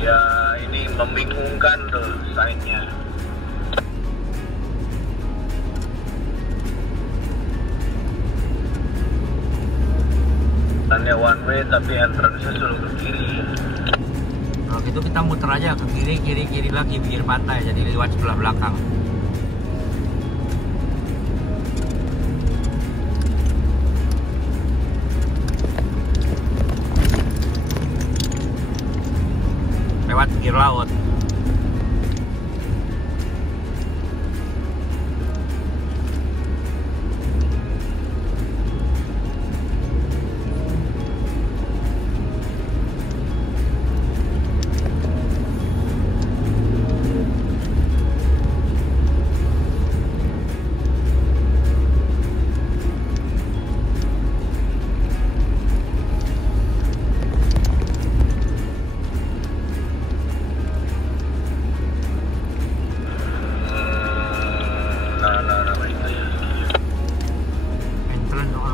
Ya, ini membingungkan tuh sign-nya. Hanya one way tapi entrance-nya suruh ke kiri. Kalau gitu kita muter aja ke kiri lagi pinggir pantai, jadi lewat sebelah belakang. Lewat pinggir laut.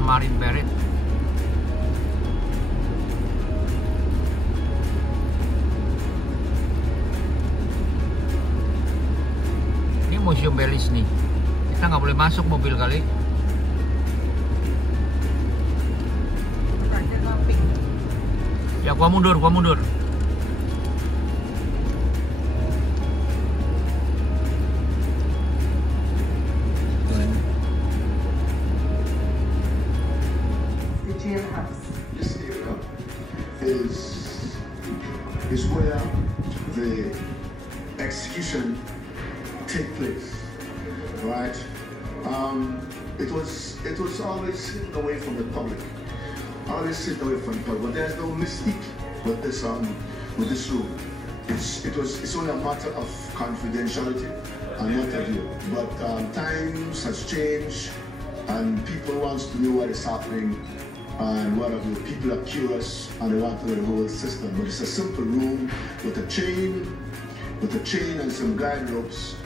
Marine Parade. Ini Museum Belize nih. Kita nggak boleh masuk mobil kali. Ya, gua mundur. This area is where the execution take place, right? It was always hidden away from the public, but there's no mystique with this room. It's only a matter of confidentiality and what have you. But times has changed, and people wants to know what is happening. And what have you, people are curious and they want to know the whole system. But it's a simple room with a chain and some guide ropes.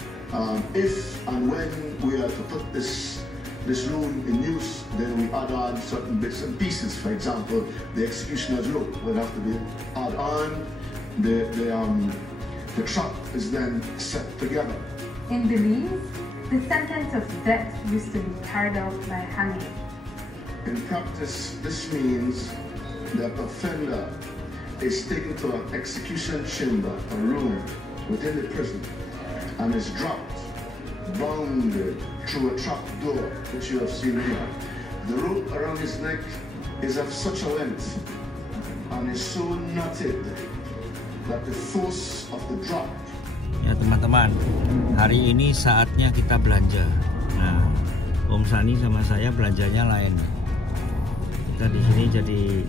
If and when we are to put this room in use, then we add on certain bits and pieces. For example, the executioner's rope will have to be add on. The trap is then set together. In Belize, the sentence of death used to be carried out by hanging. In practice, this means that the offender is taken to an execution chamber, a room within the prison, and is dropped, bounded through a trap door, which you have seen here. The rope around his neck is of such a length and is so knotted that the force of the drop. Ya teman-teman, hari ini saatnya kita belanja. Nah, Om Sani sama saya belanjanya lain. Kita di sini jadi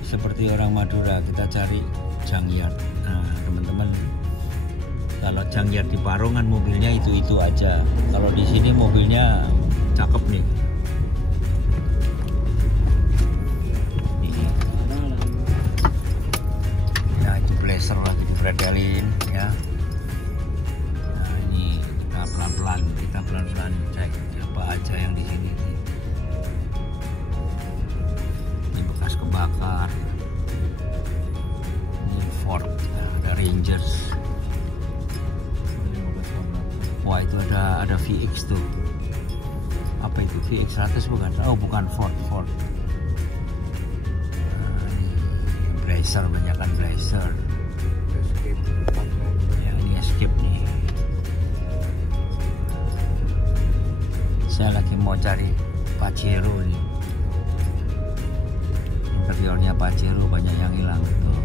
seperti orang Madura, kita cari junkyard. Nah, teman-teman, kalau junkyard di Parongan mobilnya itu aja. Kalau di sini mobilnya cakep nih. Ini. Ya, itu blazer lagi dipredelin ya. Nah, ini kita pelan-pelan cek apa aja yang di sini. Kebakar, ini Ford, ada Rangers. Wah, itu ada VX tuh. Apa itu, VX 100 bukan? Oh, bukan, Ford. Ini Blazer, banyakan Blazer. Ya, ini Escape nih. Saya lagi mau cari Pajero nih. Interiornya Pajero banyak yang hilang tuh.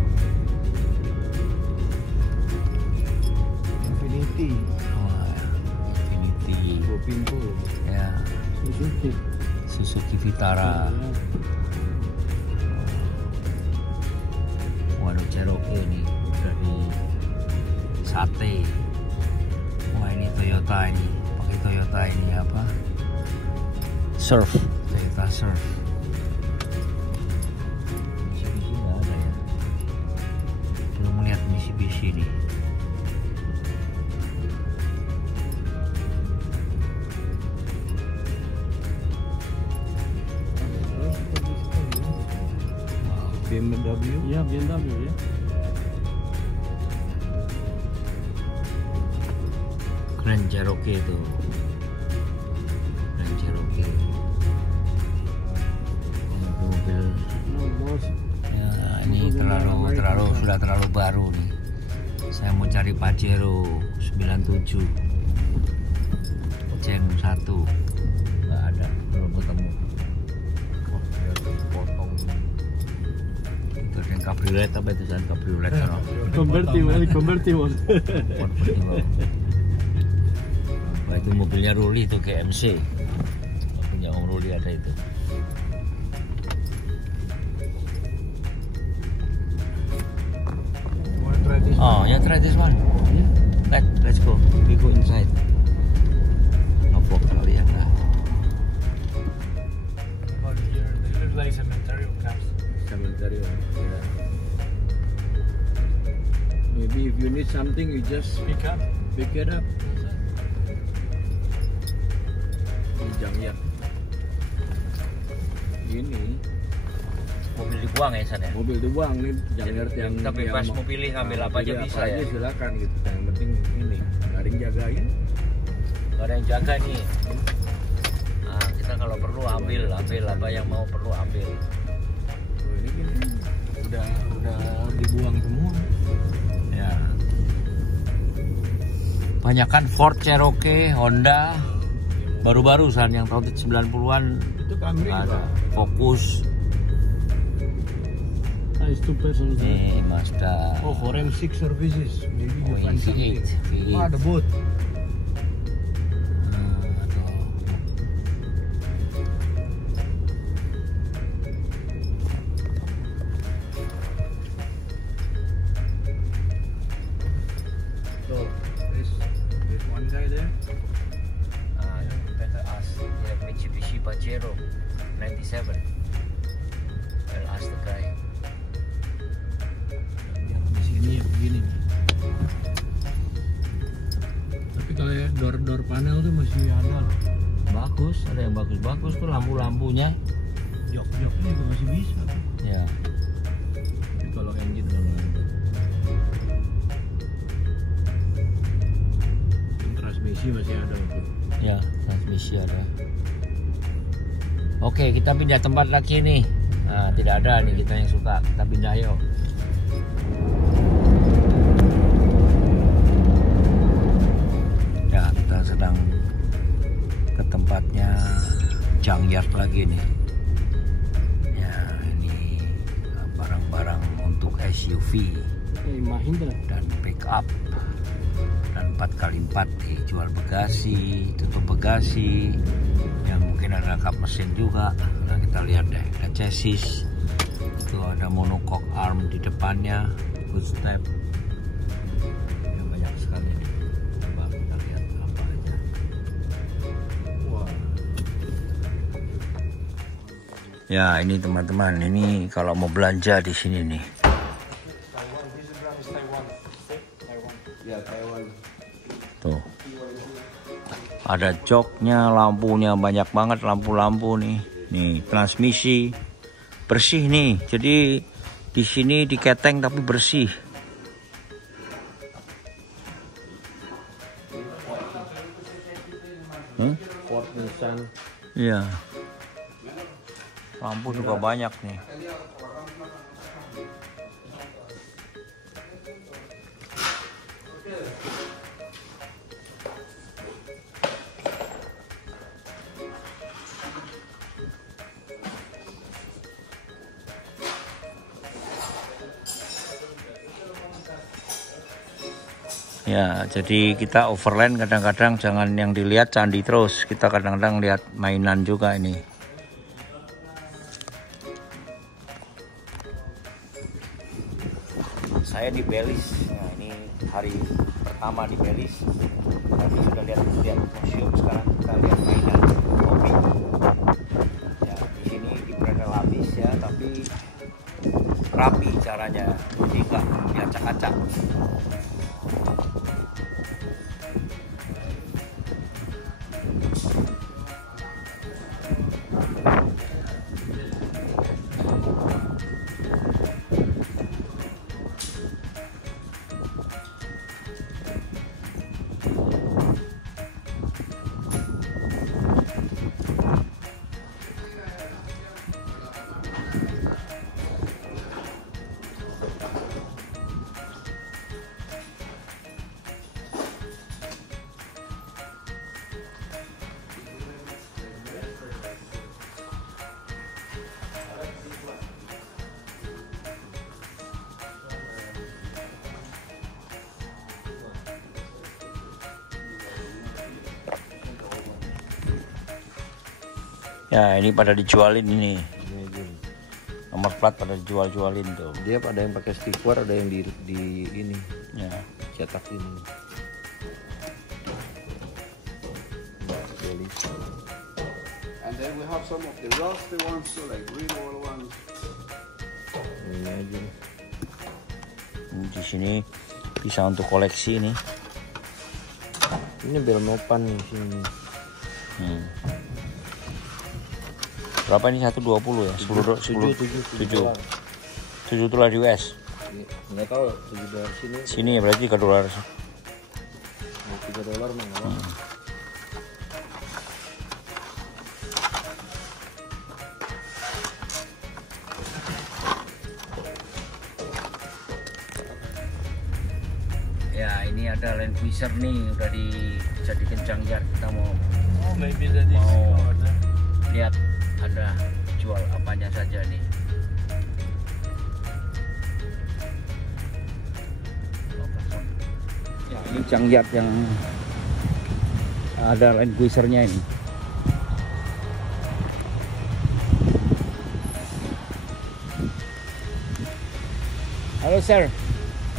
Infinity. Oh, ya. Infinity. Suzuki Vitara. Waduh, Cherokee nih dari Sate. Wah, ini Toyota ini, pakai Toyota ini apa? Surf, Toyota Surf. Mitsubishi nggak ada ya? Belum melihat Mitsubishi nih. BMW? Ya, BMW ya. Grand Cherokee itu. Grand Cherokee. Mobil. Ya, ini sudah terlalu baru nih. Saya mau cari Pajero 97 Gen 1. Nggak ada, belum ketemu. Oh, ya, potong. Itu yang kabriolet apa itu kan kabriolet kan? Convertible. Wah, itu mobilnya Ruli itu GMC. Punya Om Ruli ada itu. Oh, yeah, try this one. Let's go. We go inside. Ngevlog kalian lah. They look like cemetery cars. Cemetery. Yeah. Maybe if you need something, you just Pick up. pick it up. Jangan ini mobil dibuang ya San ya? Mobil dibuang nih, jangan yang kita bebas mau pilih ngambil apa aja bisa ya? Silakan gitu, yang penting ini nggak ada yang jagain, nggak ada yang jaga nih. Nah, kita kalau perlu ambil apa yang mau perlu ambil. Oh, ini kan udah dibuang semua. Ya. Banyakan Ford, Cherokee, Honda. Baru-baru San yang tahun 90-an Itu Camry ada Focus. It's 2 persons. Nih Mazda. Oh, forensic services. Maybe you Oh, find something. V8. Oh, ada bot. So, there's one guy there. Better ask. Yeah, Mitsubishi Pajero 97. I'll ask the guy. Di sini ya begini nih. Tapi kalau ya door panel tuh masih ada loh. Bagus, ada yang bagus-bagus tuh lampu-lampunya. Jok-joknya juga masih bisa. Ya. Tapi kalau engine belum ada. Transmisi masih ada tuh. Ya, transmisi ada. Oke, kita pindah tempat lagi nih. Nah, tidak ada nih kita yang suka. Kita pindah yuk. Ya, kita sedang ke tempatnya Junkyard lagi nih. Ya, ini barang-barang untuk SUV Mahindra dan pick up. Dan 4x4 nih, jual bagasi, tutup bagasi, yang mungkin ada kap mesin juga. Nah, kita lihat deh, ada chassis, itu ada monocoque arm di depannya, footstep, ya, banyak sekali. Coba kita lihat apa aja. Wah. Ya, ini teman-teman, ini kalau mau belanja di sini nih. Tuh, ada joknya, lampunya banyak banget, lampu-lampu nih. Nih transmisi bersih nih. Jadi di sini diketeng tapi bersih. Ford Nissan. Iya. Lampu juga banyak nih. Ya, jadi kita overland kadang-kadang jangan yang dilihat candi terus, kita kadang-kadang lihat mainan juga ini. Saya di Belize, nah ini hari pertama di Belize. Tadi sudah lihat museum, sekarang kita lihat mainan kopi. Ya, di sini diperlapis ya, tapi rapi caranya, jadi nggak diacak-acak. Ya, ini pada dijualin ini. Nomor plat pada dijual-jualin tuh. Dia ada yang pakai stiker, ada yang di ini. Ya, Cetak ini. And then we have some of the rusty ones too, like real old ones. Ini aja. di sini bisa untuk koleksi ini. Ini Belmopan nih sini. Berapa ini 120 ya? 7 dolar US. Nggak tahu $7 sini. Sini ya berarti $3. $3 mah nggak apa. Ya, ini ada Land Cruiser nih, udah dijadikan junkyard. Kita mau lihat ada jual apanya saja nih. Ya, ini junkyard yang ada Land Cruiser-nya ini. Halo sir.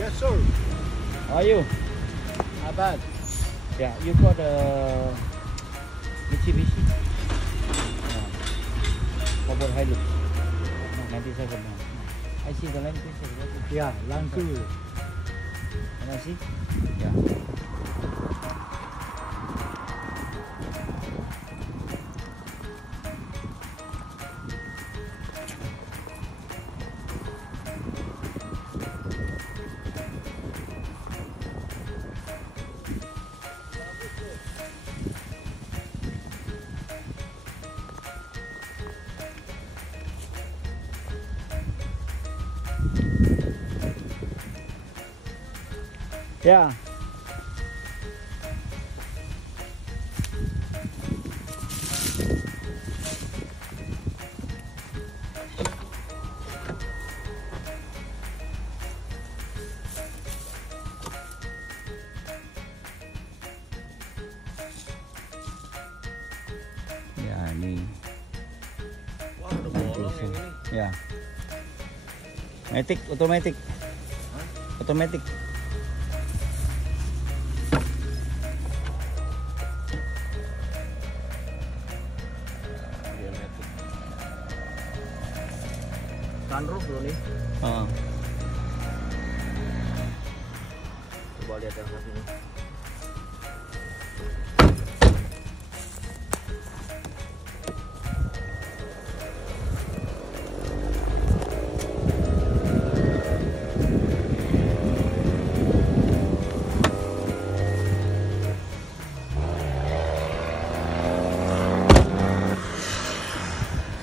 Yes, sir. How are you? Not bad. Yeah, you got a Mitsubishi? Cowboy Hilux. No, 97. No. I see the Land Cruiser. Yeah, Land Cruiser. Can I see? Yeah. Yeah. Ya, ini. Wah, ada bolong yang ini. Ya. Matic, otomatis. Otomatis. Sunroof loh nih. Coba lihat yang satu ini.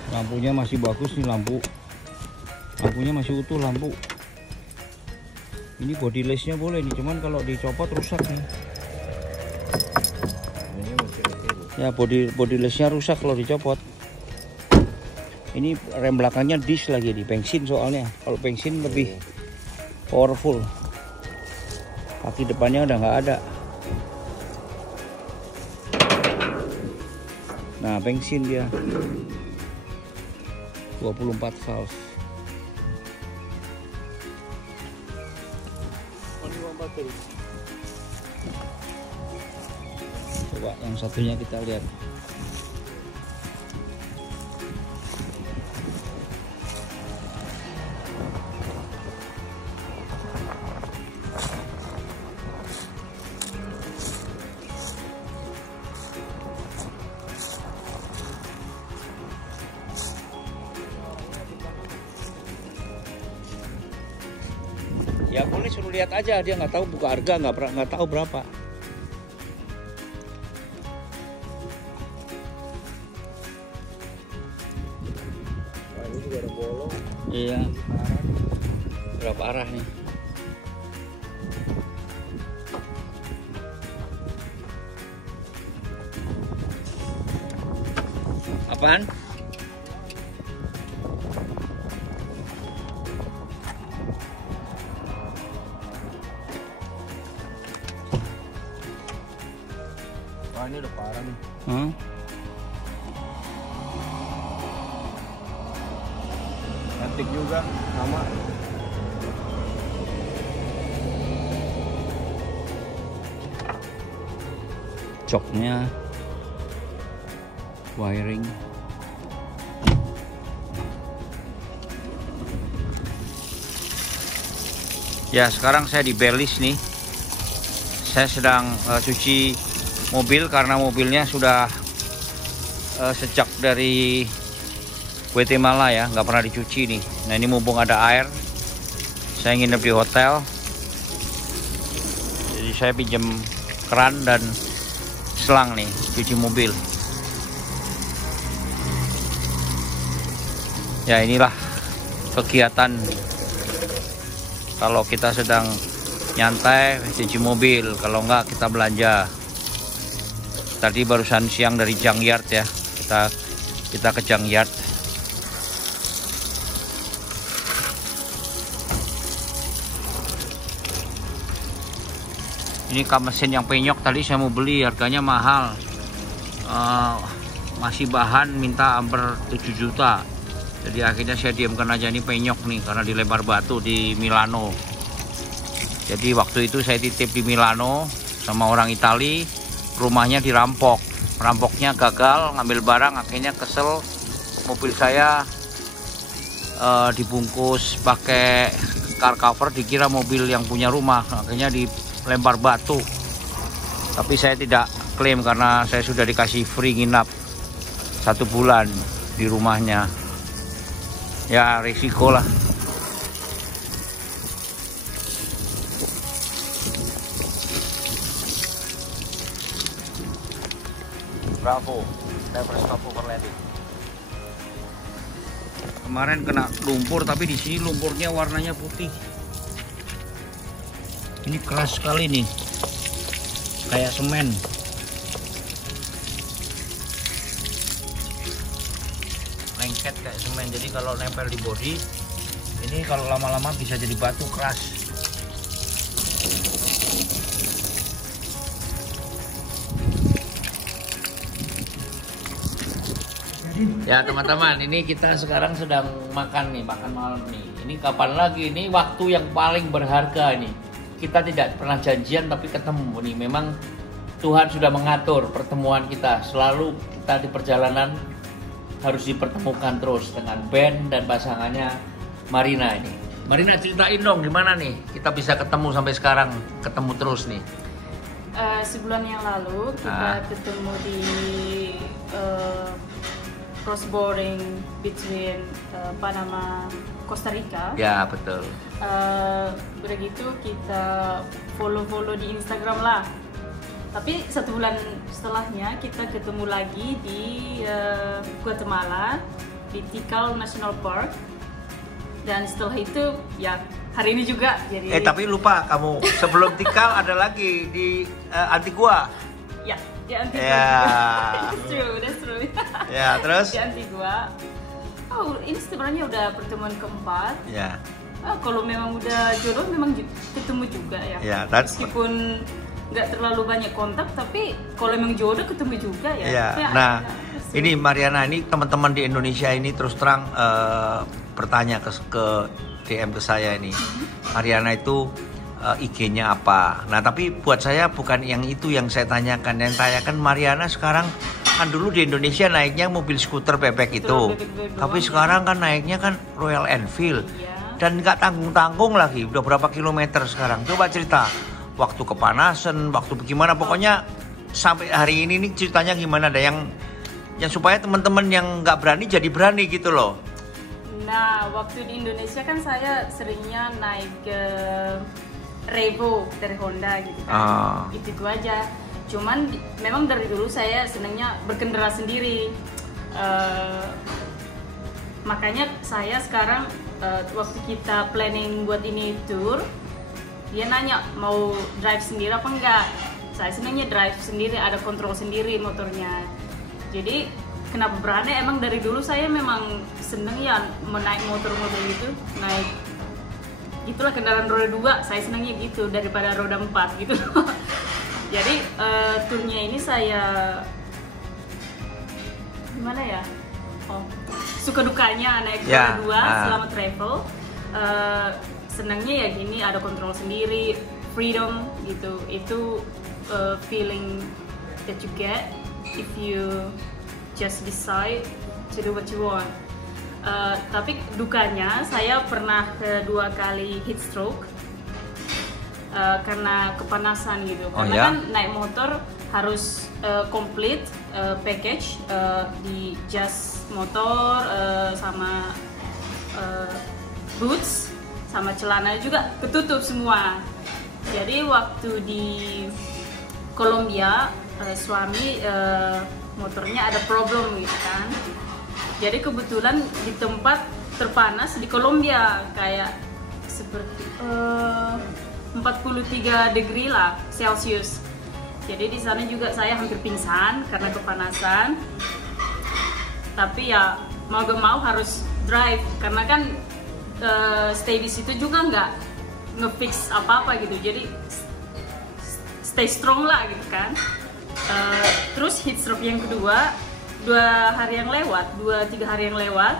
Lampunya masih bagus nih, lampunya masih utuh lampu. Ini body lace-nya boleh nih, cuman kalau dicopot rusak nih. Ini masih oke. Ya, body lace-nya rusak kalau dicopot. Ini rem belakangnya disc lagi di bensin soalnya. Kalau bensin lebih powerful. Kaki depannya udah nggak ada. Nah, bensin dia 24 valve. Coba yang satunya kita lihat. Ya boleh suruh lihat aja, dia nggak tahu buka harga, nggak tahu berapa. Wah, ini juga ada bolong. Iya. Berapa arah nih? Apaan? Wah, ini udah parah nih. Antik juga, sama. Coknya, wiring. Ya, sekarang saya di Belize nih. Saya sedang cuci mobil karena mobilnya sudah sejak dari Guatemala ya, nggak pernah dicuci nih. Nah, ini mumpung ada air, saya nginep di hotel, jadi saya pinjam keran dan selang nih cuci mobil. Ya, inilah kegiatan kalau kita sedang nyantai cuci mobil, kalau enggak kita belanja. Tadi barusan siang dari Junkyard ya, kita ke Junkyard. Ini kap mesin yang penyok tadi saya mau beli, harganya mahal. Masih bahan minta hampir 7 juta. Jadi akhirnya saya diamkan aja, ini penyok nih karena dilempar batu di Milano. Jadi waktu itu saya titip di Milano sama orang Itali, rumahnya dirampok. Rampoknya gagal ngambil barang, akhirnya kesel, mobil saya dibungkus pakai car cover, dikira mobil yang punya rumah, akhirnya dilempar batu. Tapi saya tidak klaim karena saya sudah dikasih free nginap 1 bulan di rumahnya. Ya risiko lah. Bravo, never stop overlanding. Kemarin kena lumpur, tapi di sini lumpurnya warnanya putih. Ini keras sekali nih, kayak semen. Lengket kayak semen, jadi kalau nempel di bodi, ini kalau lama-lama bisa jadi batu keras. Ya teman-teman, ini kita sekarang sedang makan nih, makan malam nih. Ini kapan lagi? Ini waktu yang paling berharga nih. Kita tidak pernah janjian tapi ketemu nih. Memang Tuhan sudah mengatur pertemuan kita. Selalu kita di perjalanan harus dipertemukan terus dengan Ben dan pasangannya Marina ini. Marina, ceritain dong gimana nih kita bisa ketemu sampai sekarang, ketemu terus nih. Sebulan yang lalu kita ketemu di cross boarding between Panama, Costa Rica. Ya betul. Begitu kita follow di Instagram lah. Tapi 1 bulan setelahnya kita ketemu lagi di Guatemala di Tikal National Park. Dan setelah itu ya hari ini juga jadi. Tapi lupa kamu, sebelum Tikal ada lagi di Antigua. Ya, di Antigua. Yeah. That's true. Ya, terus? Di Antigua. Oh, ini sebenarnya udah pertemuan keempat. Ya. kalau memang udah jodoh memang ketemu juga ya. Ya, meskipun nggak terlalu banyak kontak, tapi kalau memang jodoh ketemu juga ya. Ya. Nah, ini Mariana, ini teman-teman di Indonesia ini terus terang bertanya ke DM ke saya ini. Mariana itu IG-nya apa? Nah, tapi buat saya bukan yang itu yang saya tanyakan. Yang tanyakan Mariana sekarang kan dulu di Indonesia naiknya mobil skuter bebek itu. Tapi sekarang kan naiknya kan Royal Enfield. Dan nggak tanggung-tanggung lagi. Udah berapa kilometer sekarang? Coba cerita. Waktu kepanasan, waktu bagaimana, pokoknya sampai hari ini nih ceritanya gimana, ada yang supaya teman-teman yang nggak berani jadi berani gitu loh. Nah, waktu di Indonesia kan saya seringnya naik ke Revo dari Honda gitu kan. Itu aja. Cuman memang dari dulu saya senangnya berkendara sendiri. Makanya saya sekarang waktu kita planning buat ini tour, dia nanya mau drive sendiri apa enggak. Saya senangnya drive sendiri, ada kontrol sendiri motornya. Jadi kenapa berani? Emang dari dulu saya memang seneng ya menaik motor-motor gitu, naik itulah kendaraan roda 2, saya senangnya gitu daripada roda 4 gitu. Jadi turnya ini saya gimana ya? Suka dukanya naik roda 2 selama travel. Senangnya ya gini, ada kontrol sendiri, freedom gitu. Itu feeling that you get if you just decide to do what you want. Tapi dukanya saya pernah 2 kali heat stroke karena kepanasan gitu. Karena kan naik motor harus complete package di jas motor sama boots sama celana juga ketutup semua. Jadi waktu di Kolombia suami motornya ada problem gitu kan. Jadi kebetulan di tempat terpanas di Kolombia kayak seperti 43 degree lah Celcius. Jadi di sana juga saya hampir pingsan karena kepanasan. Tapi ya mau gak mau harus drive karena kan stay di situ juga nggak ngefix apa-apa gitu. Jadi stay strong lah gitu kan. Terus heat stroke yang kedua 2-3 hari yang lewat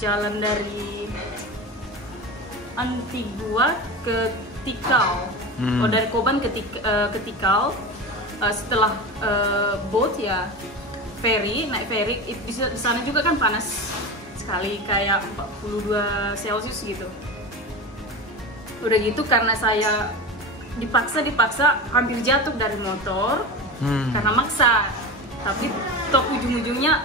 jalan dari Antigua ke Tikal, dari Koban ke Tikal, setelah boat ya naik ferry, di sana juga kan panas sekali kayak 42 Celcius gitu. Udah gitu karena saya dipaksa hampir jatuh dari motor karena maksa. Tapi top ujung-ujungnya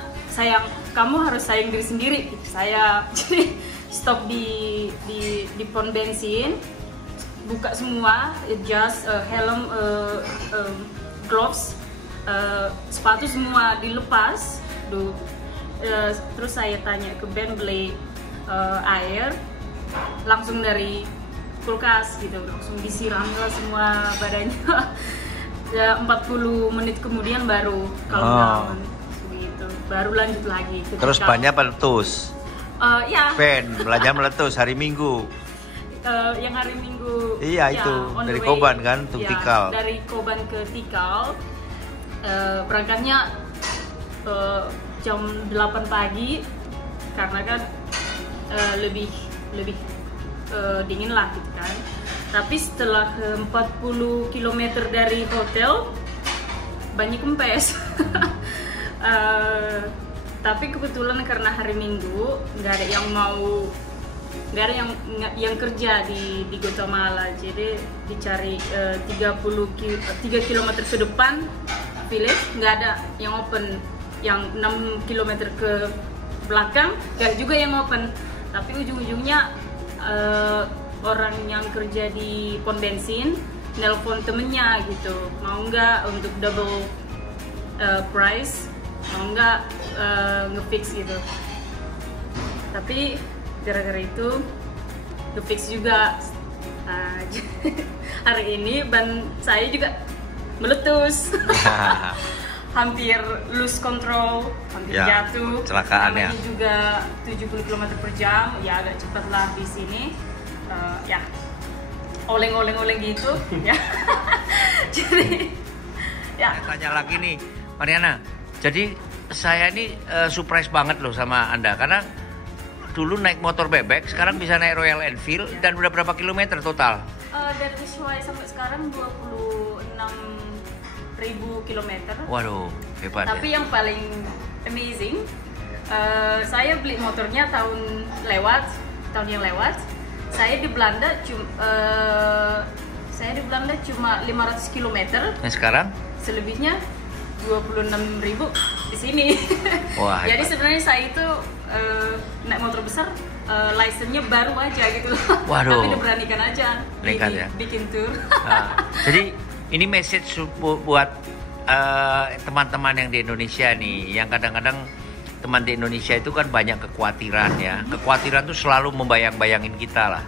kamu harus sayang diri sendiri. Saya jadi stop di pom bensin, buka semua, jas, helm, gloves, sepatu semua dilepas. Terus saya tanya ke Ben beli air langsung dari kulkas gitu, langsung disiram semua badannya. Ya 40 menit kemudian baru calm down gitu. Baru lanjut lagi. Terus bannya meletus. Ya. Ben, belanja meletus hari Minggu. Yang hari Minggu. Iya ya, itu dari Koban kan, ke Tikal. Dari Koban ke Tikal. Berangkatnya jam 8 pagi karena kan lebih dingin lah gitu kan. Tapi setelah 40 km dari hotel banyak kempes. Tapi kebetulan karena hari Minggu nggak ada yang kerja di Guatemala, jadi dicari 3 km ke depan village nggak ada yang open, yang 6 km ke belakang nggak juga yang open. Tapi ujung-ujungnya orang yang kerja di pom bensin nelpon temennya gitu, mau nggak untuk double price, mau nggak ngefix gitu. Tapi gara-gara itu ngefix juga. Hari ini ban saya juga meletus. hampir lose control, hampir Ya, jatuh. kecelakaan ya. Namanya juga 70 km per jam, ya agak cepat lah di sini. Ya, oleng gitu, ya. Jadi, ya. Saya tanya lagi nih, Mariana. Jadi saya ini surprise banget loh sama Anda karena dulu naik motor bebek, sekarang bisa naik Royal Enfield dan udah berapa kilometer total? Dari Ushuaia sampai sekarang 26.000 kilometer. Waduh, hebat. Tapi yang paling amazing, saya beli motornya tahun yang lewat. Saya di Belanda cuma 500 km. Nah sekarang? Selebihnya 26.000 di sini. Wah, jadi hebat. sebenarnya saya itu naik motor besar, license-nya baru aja gitu loh. Waduh. Tapi diberanikan aja. Nekat ya? Bikin tour. Nah, jadi ini message buat teman-teman yang di Indonesia nih, yang kadang-kadang teman di Indonesia itu kan banyak kekhawatiran ya. Kekhawatiran tuh selalu membayang-bayangin kita lah.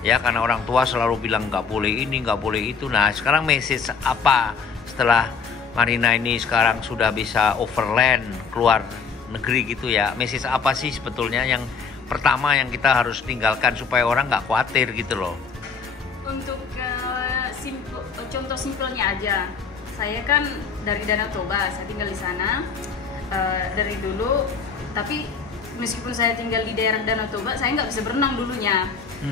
Ya karena orang tua selalu bilang nggak boleh ini, nggak boleh itu. Nah sekarang message apa setelah Marina ini sekarang sudah bisa overland keluar negeri gitu ya? Message apa sih sebetulnya yang pertama yang kita harus tinggalkan supaya orang nggak khawatir gitu loh? Untuk contoh simpelnya aja, saya kan dari Danau Toba, saya tinggal di sana dari dulu. Tapi meskipun saya tinggal di daerah Danau Toba, saya nggak bisa berenang dulunya.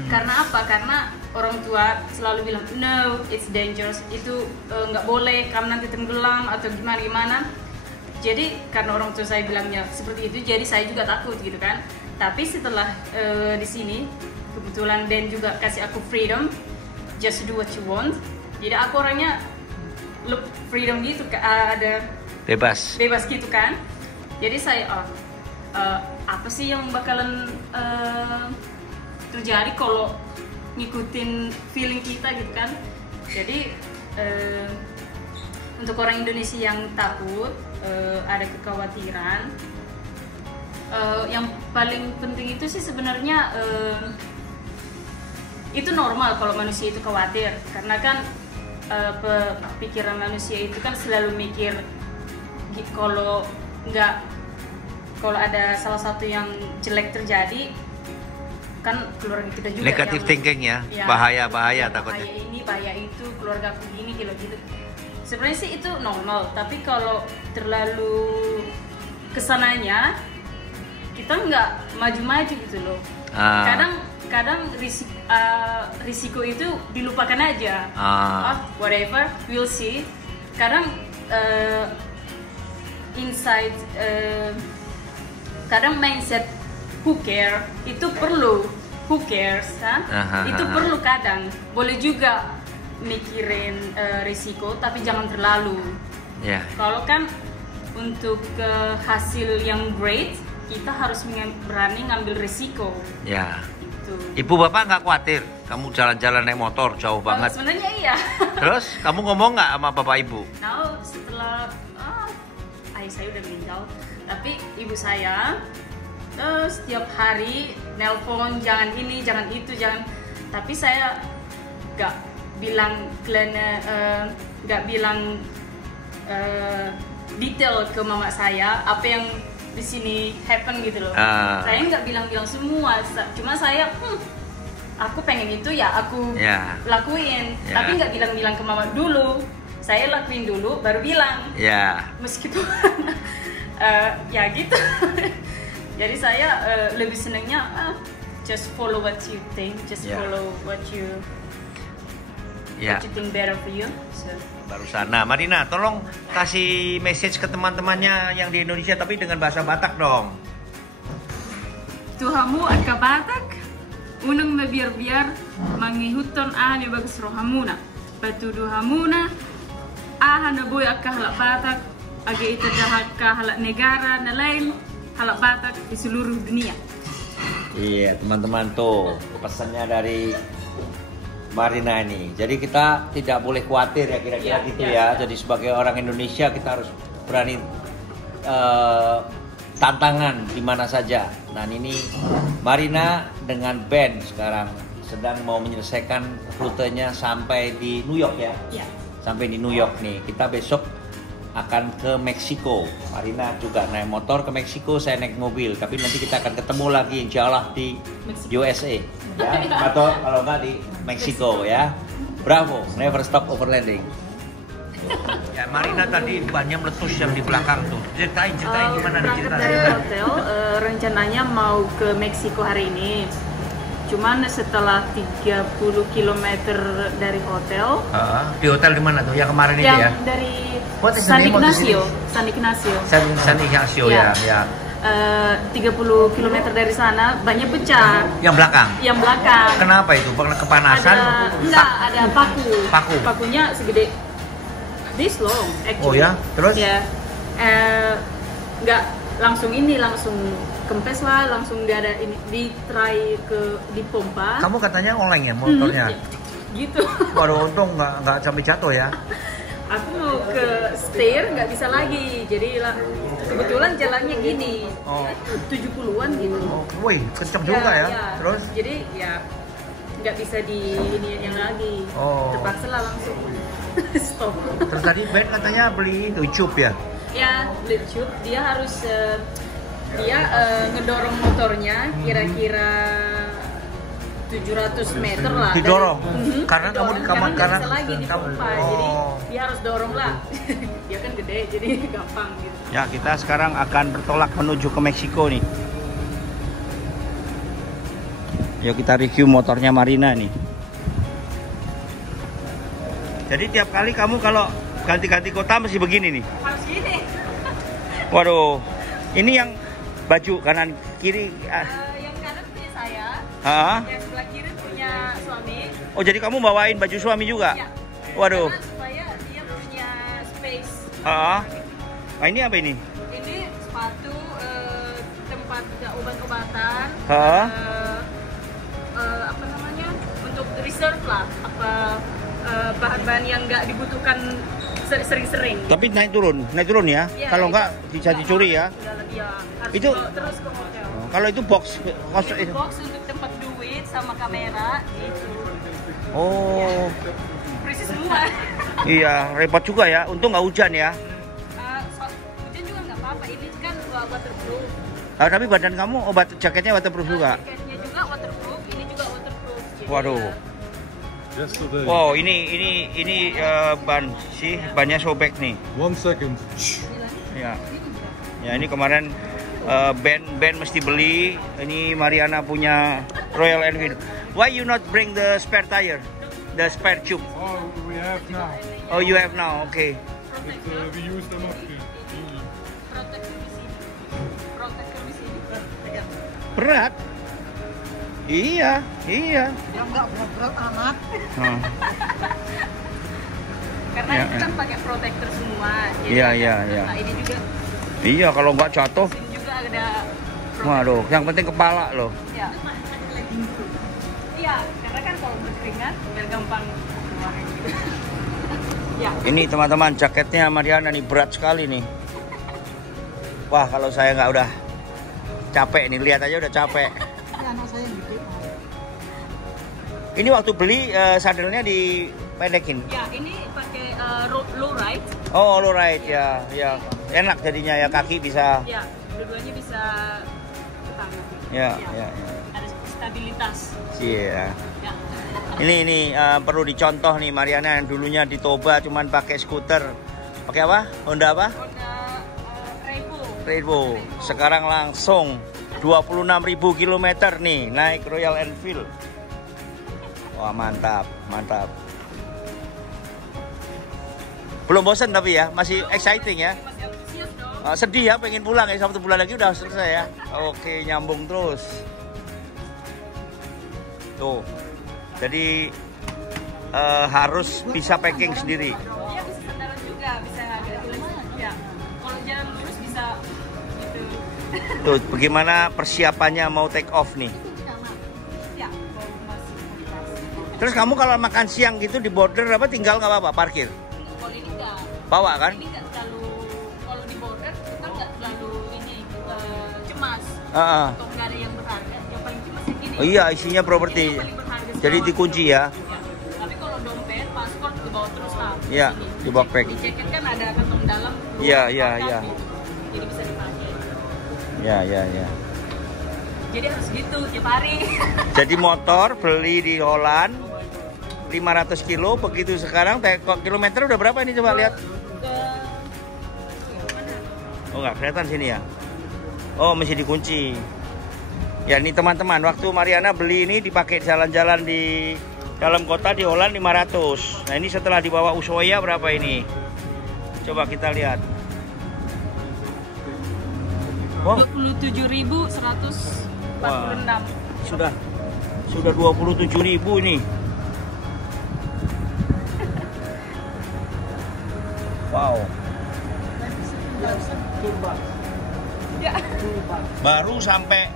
Karena apa? Karena orang tua selalu bilang no, it's dangerous, itu nggak boleh, kamu nanti tenggelam atau gimana. Jadi karena orang tua saya bilangnya seperti itu, jadi saya juga takut gitu kan. Tapi setelah di sini kebetulan Ben juga kasih aku freedom, just do what you want. Jadi aku orangnya freedom gitu, ada bebas gitu kan. Jadi saya apa sih yang bakalan terjadi kalau ngikutin feeling kita gitu kan. Jadi untuk orang Indonesia yang takut, ada kekhawatiran, yang paling penting itu sih sebenarnya itu normal kalau manusia itu khawatir, karena kan pikiran manusia itu kan selalu mikir kalau ada salah satu yang jelek terjadi kan keluarga kita juga negative yang, thinking ya, bahaya takutnya. Bahaya ini, bahaya itu, keluarga aku gini gitu. Sebenarnya sih itu normal, tapi kalau terlalu kesananya kita nggak maju-maju gitu loh. Kadang risiko itu dilupakan aja. Whatever, we'll see. Kadang inside, kadang mindset who care itu perlu, who cares, itu perlu kadang. Boleh juga mikirin risiko, tapi jangan terlalu. Kalau kan untuk hasil yang great, kita harus berani ngambil risiko. Gitu. Ibu bapak nggak khawatir kamu jalan-jalan naik motor jauh banget? Sebenarnya iya. Terus kamu ngomong nggak sama bapak ibu? Nah, setelah ayah saya udah meninggal, tapi ibu saya setiap hari nelpon, jangan ini, jangan itu, jangan. Tapi saya nggak bilang detail ke mama saya apa yang di sini happen gitu loh. Saya nggak bilang semua, cuma saya aku pengen itu ya aku lakuin, tapi nggak bilang ke mama dulu. Saya lakuin dulu baru bilang. Meskipun ya gitu. Jadi saya lebih senangnya just follow what you think, just follow what you think better for you. So. Barusan. Nah, Marina, tolong kasih message ke teman-temannya yang di Indonesia tapi dengan bahasa Batak dong. Tuhamu agak Batak, unang mabiar-biar mangihuton ahani bagus rohamuna. Batudu hamuna, ahana boy akka halak Batak, aga ita dahaka halak negara na lain, halak Batak di seluruh dunia. Iya, teman-teman tuh pesannya dari Marina ini. Jadi kita tidak boleh khawatir ya kira-kira gitu ya. Jadi sebagai orang Indonesia kita harus berani tantangan di mana saja. Nah ini Marina dengan Ben sekarang sedang mau menyelesaikan rutenya sampai di New York ya. Sampai di New York nih. Kita besok akan ke Meksiko. Marina juga naik motor ke Meksiko, saya naik mobil. Tapi nanti kita akan ketemu lagi insya Allah di USA, ya. Atau kalau nggak di Meksiko, ya. Bravo, never stop overlanding. Ya, Marina tadi bannya meletus yang di belakang tuh. Ceritain gimana nih berangkat dari hotel, rencananya mau ke Meksiko hari ini. Cuman setelah 30 km dari hotel. Di hotel di mana tuh? Yang kemarin itu ya? Dari San Ignacio. San Ignacio ya. 30 km dari sana banyak pecah. Yang belakang? Yang belakang. Kenapa itu? Kepanasan? Ada paku. Pakunya segede this long actually. Oh ya? Terus? Ya. Nggak langsung kempes lah, langsung nggak ada ini, di pompa. Kamu katanya oleng ya motornya? Gitu. Waduh, untung nggak sampai jatuh ya. Aku mau ke steer nggak bisa lagi, jadi lah kebetulan jalannya gini, 70-an gitu. Wih, kenceng juga ya. Terus? Jadi ya nggak bisa di ini yang lagi. Terpaksa lah langsung stop. Terus tadi Ben katanya beli itu tube ya? Ya, beli tube. Dia harus ngedorong motornya kira-kira 700 meter lah. Didorong? Karena kamu bisa lagi di pompa, jadi dia harus dorong lah. Dia kan gede, jadi gampang gitu. Ya, kita sekarang akan bertolak menuju ke Meksiko nih. Yuk kita review motornya Marina nih. Jadi tiap kali kamu kalau ganti-ganti kota mesti begini nih? Harus gini. Waduh, ini yang baju kanan kiri. Yang kanan punya saya. Yang sebelah kiri punya suami. Oh, jadi kamu bawain baju suami juga? Ya. Waduh. Karena supaya dia punya space. Nah, ini apa ini? Ini sepatu, tempat obat-obatan. Apa namanya? Untuk reserve lah. Bahan-bahan yang nggak dibutuhkan sering-sering. Tapi naik turun ya? Kalau nggak bisa dicuri ya? Harus itu terus ke hotel. Kalau itu box untuk tempat duit sama kamera gitu. Oh. Persis semua. Iya, repot juga ya. Untung nggak hujan ya. Hujan juga nggak apa-apa. Ini kan waterproof. Tapi badan kamu jaketnya waterproof juga? Jaketnya juga waterproof. Ini juga waterproof. Waduh. Wow, ini bannya sobek nih. 1 second. Ya. Ya, ini kemarin Ben mesti beli. Ini Mariana punya Royal Enfield. Why you not bring the spare tire? The spare tube? Oh, we have now. Oh, you have now. Okay. We use them up here. Berat? Iya. Ya nggak berat-berat amat. Karena itu kan pakai protektor semua. Iya. Nah, ini juga. Iya, kalau nggak jatuh. Ini juga ada. Waduh, yang penting kepala loh. Iya. Iya, karena kan kalau berkeringat biar gampang keluarin gitu. Ya. Ini teman-teman jaketnya Mariana nih berat sekali nih. Wah, kalau saya nggak udah capek nih, lihat aja udah capek. Anak saya yang gede. Ini waktu beli sadelnya dipendekin. Ya, ini pakai low ride. Oh, low ride ya. Enak jadinya ya, kaki bisa. Ya, dua-duanya bisa ke tangan. Ya. Ada stabilitas. Iya. Ya. Ini perlu dicontoh nih Mariana yang dulunya di Toba cuman pakai skuter. Pakai apa? Honda apa? Honda Revo. Sekarang langsung 26.000 km nih naik Royal Enfield. Wah, mantap. Belum bosan tapi ya, masih exciting ya. Sedih ya, pengen pulang ya, 1 bulan lagi udah selesai ya. Oke, nyambung terus. Tuh. Jadi harus bisa packing sendiri. Iya, bisa sandaran juga, bisa agak ya. Kalau jalan lurus bisa gitu. Tuh, bagaimana persiapannya mau take off nih? Ya, masih. Terus kamu kalau makan siang gitu di border apa tinggal nggak apa-apa parkir? Kalau ini enggak. Bawa kan? Ini enggak terlalu, kalau di border kita enggak terlalu ini cemas. Atau nggak ada yang berharga. Yang paling cemas yang gini. Oh iya, isinya properti. Jadi dikunci ya. Tapi kalau dompet, paspor dibawa terus lah. Iya, di backpack. Di jaket kan ada kantong dalam. Iya. Jadi bisa dipakai. Iya. Jadi harus gitu tiap hari. Jadi motor beli di Holland 500 kilo, begitu sekarang kilometer udah berapa ini coba lihat? Oh nggak kelihatan sini ya? Oh masih dikunci. Ya ini teman-teman, waktu Mariana beli ini dipakai jalan-jalan di dalam kota di Holland 500. Nah ini setelah dibawa Ushuaia berapa ini? Coba kita lihat. Wow. 27.146. Sudah 27.000 ini. Wow. Ya. Baru sampai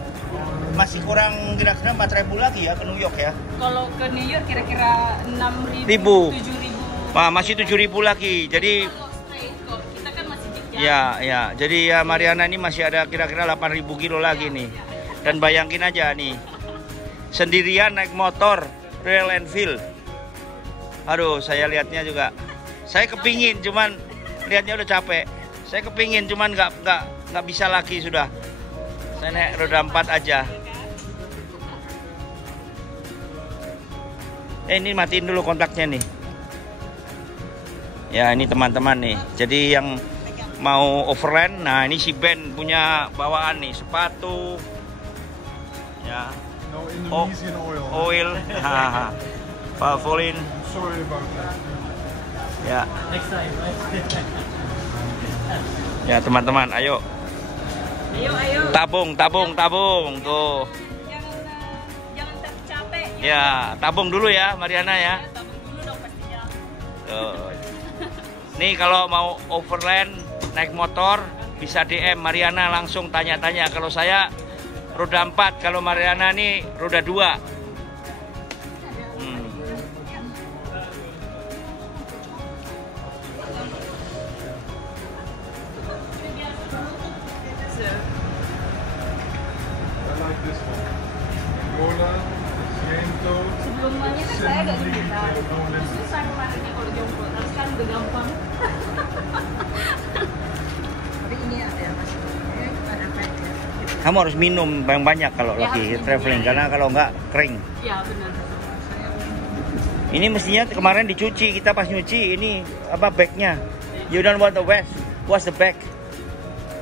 masih kurang kira-kira 4.000 lagi ya ke New York ya. Kalau ke New York kira-kira 6.000, 7.000. Wah, masih 7.000 lagi. Jadi kita kan masih dikit. Ya. Jadi ya Mariana ini masih ada kira-kira 8.000 kilo lagi nih. Dan bayangin aja nih. Sendirian naik motor Royal Enfield. Aduh, saya lihatnya juga. Saya kepingin, cuman lihatnya udah capek. Saya kepingin, cuman nggak bisa lagi sudah. Saya naik roda 4 aja. Ini matiin dulu kontaknya nih. Ya ini teman-teman nih. Jadi yang mau overland, nah ini si Ben punya bawaan nih, sepatu. Ya. No Indonesian oil. Valvoline. Sorry about that. Ya. Next time. Ya teman-teman, ayo. Ayo. Tabung tuh. Jangan capek. Ya, tabung dulu ya Mariana ya. Tabung dulu dong pastinya. Nih kalau mau overland naik motor bisa DM Mariana langsung tanya-tanya. Kalau saya roda 4, kalau Mariana nih roda 2. Sebelumnya kan saya agak kesulitan. Susah kemarinnya kalau jongkok. Terus kan udah gampang. Tapi ini ada masih ada pakai. Kamu harus minum yang banyak kalau Ya, lagi harus traveling minum. karena kalau enggak kering. Ya benar. Ini mestinya kemarin dicuci, kita pas nyuci ini apa bagnya. You don't want the wash the bag.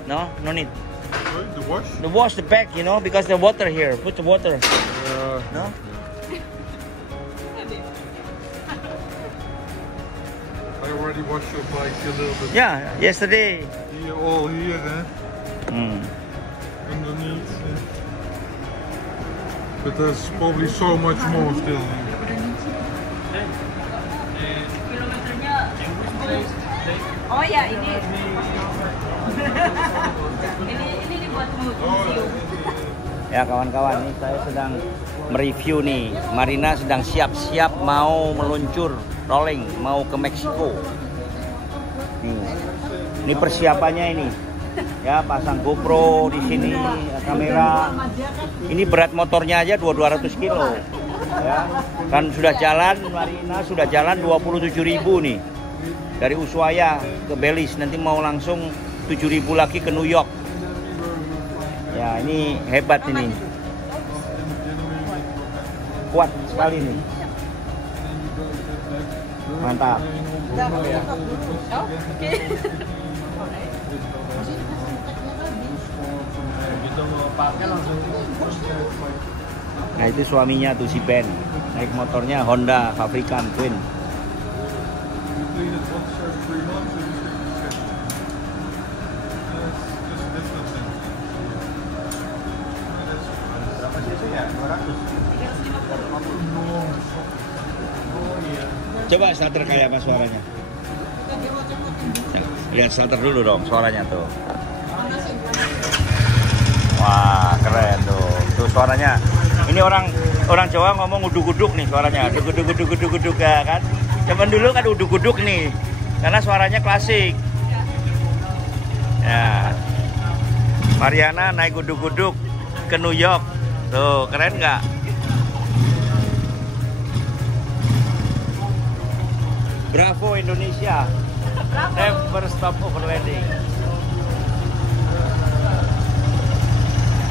No need. Sorry, the wash? The wash the bag, you know, because the water here. Put the water. No? I already washed your bike a little bit. Yeah, yesterday. Here, all here, underneath. But there's probably so much more still. Kilometernya. Oh ya ini. ini dibuat museum. Ya kawan-kawan, ini saya sedang mereview nih. Marina sedang siap-siap mau meluncur rolling, mau ke Meksiko. Ini persiapannya ini. Ya, pasang GoPro di sini, kamera. Ini berat motornya aja 200 kilo. Ya, kan sudah jalan, Marina sudah jalan 27.000 nih. Dari Ushuaia ke Belize, nanti mau langsung 7.000 lagi ke New York. Ya, ini hebat ini. Kuat sekali nih. Mantap. Oke. Nah itu suaminya tuh si Ben, naik motornya Honda Fabrikan Twin. Berapa sih itu ya? 200? Coba starter kayak apa suaranya? Lihat starter dulu dong suaranya tuh. Wah keren tuh, tuh suaranya. Ini orang Jawa ngomong uduk-uduk nih suaranya, uduk-uduk ya kan. Zaman dulu kan uduk-uduk nih, karena suaranya klasik. Ya, Mariana naik uduk-uduk ke New York, tuh keren nggak? Bravo ini. Indonesia. Never stop overlanding.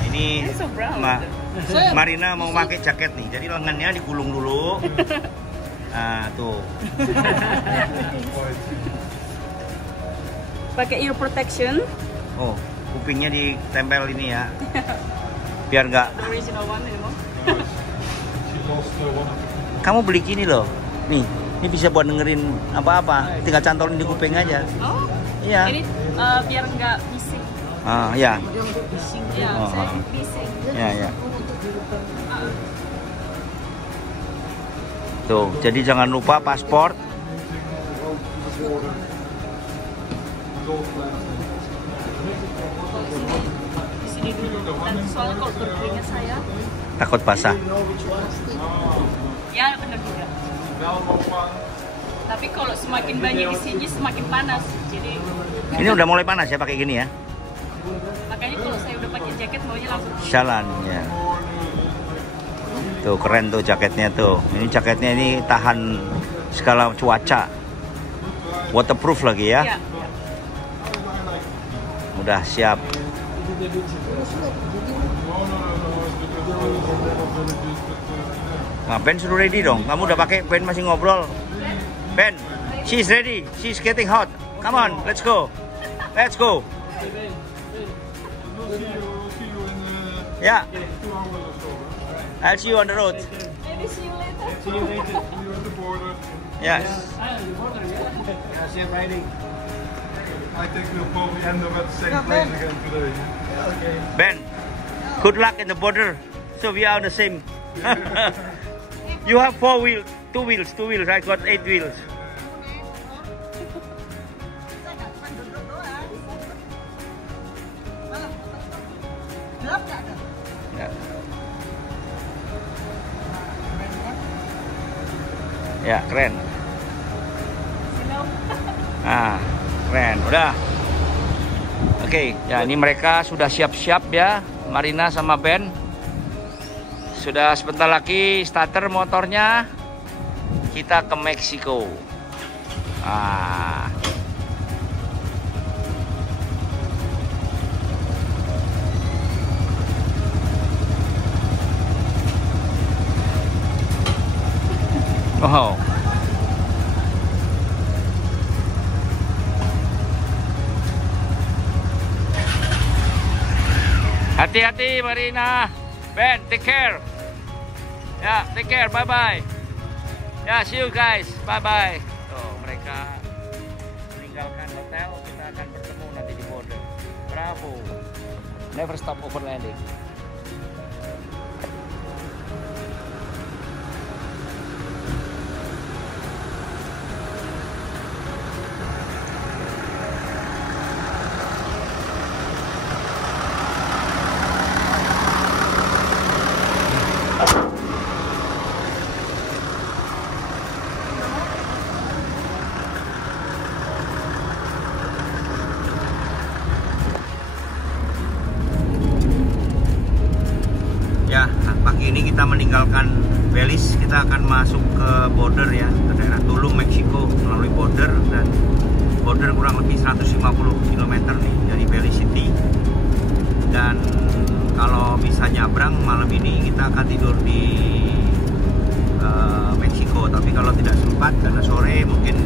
Ini Marina mau pakai jaket nih, jadi lengannya digulung dulu. Nah, tuh. Pakai ear protection. Oh, kupingnya ditempel ini ya. Biar nggak. The original one anymore. Kamu beli gini loh. Nih, ini bisa buat dengerin apa-apa. Tinggal cantolin di kuping aja. Oh. Iya. Ini biar nggak bising. Ah, ya. Ya, Oh, saya bising. Ya, ya. Tuh, jadi jangan lupa paspor. Di sini dulu. Dan soalnya kalau berkeringat saya. Takut basah. Ya, benar juga. Tapi kalau semakin banyak di sini semakin panas. Jadi. Ini udah mulai panas ya pakai gini ya. Makanya kalau saya udah pakai jaket maunya langsung Jalan ya. Tuh keren tuh jaketnya tuh. Ini jaketnya ini tahan segala cuaca. Waterproof lagi ya. Ya. Udah siap. Nah, Ben sudah ready dong. Kamu udah pakai, Ben masih ngobrol. Ben, she's ready. She's getting hot. Come on, let's go. Let's go. Yeah. I'll see you on the road. Maybe see you later. See you later. See you at the border. Yes. Yeah, safe riding. I think we'll probably end up at the same place again today. Yeah, okay. Ben, good luck in the border. So we are on the same. You have 4 wheels, 2 wheels, 2 wheels. I got 8 wheels. Ya. Ya, keren. Ah, keren. Udah. Oke, ya ini mereka sudah siap-siap ya, Marina sama Ben. Sudah sebentar lagi starter motornya. Kita ke Meksiko. Ah. Oh. Hati-hati Marina. Ben, take care. Ya, take care. Bye bye. Ya, see you guys. Bye bye. Tuh, mereka meninggalkan hotel. Kita akan bertemu nanti di border. Bravo. Never stop overlanding. Ya, pagi ini kita meninggalkan Belize, kita akan masuk ke border ya, ke daerah Tulum, Meksiko melalui border, dan border kurang lebih 150 km nih dari Belize City. Dan kalau bisa nyabrang malam ini kita akan tidur di Meksiko, tapi kalau tidak sempat karena sore mungkin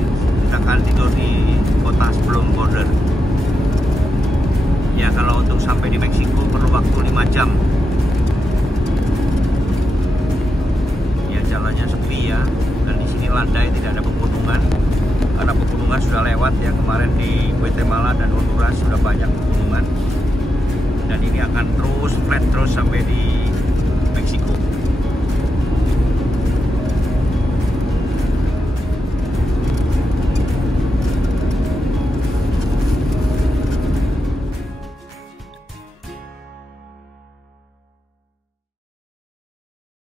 kita akan tidur di kota sebelum border. Ya, kalau untuk sampai di Meksiko perlu waktu 5 jam. Jalannya sepi ya, dan di sini landai, tidak ada pegunungan karena pegunungan sudah lewat ya, kemarin di Guatemala dan Honduras sudah banyak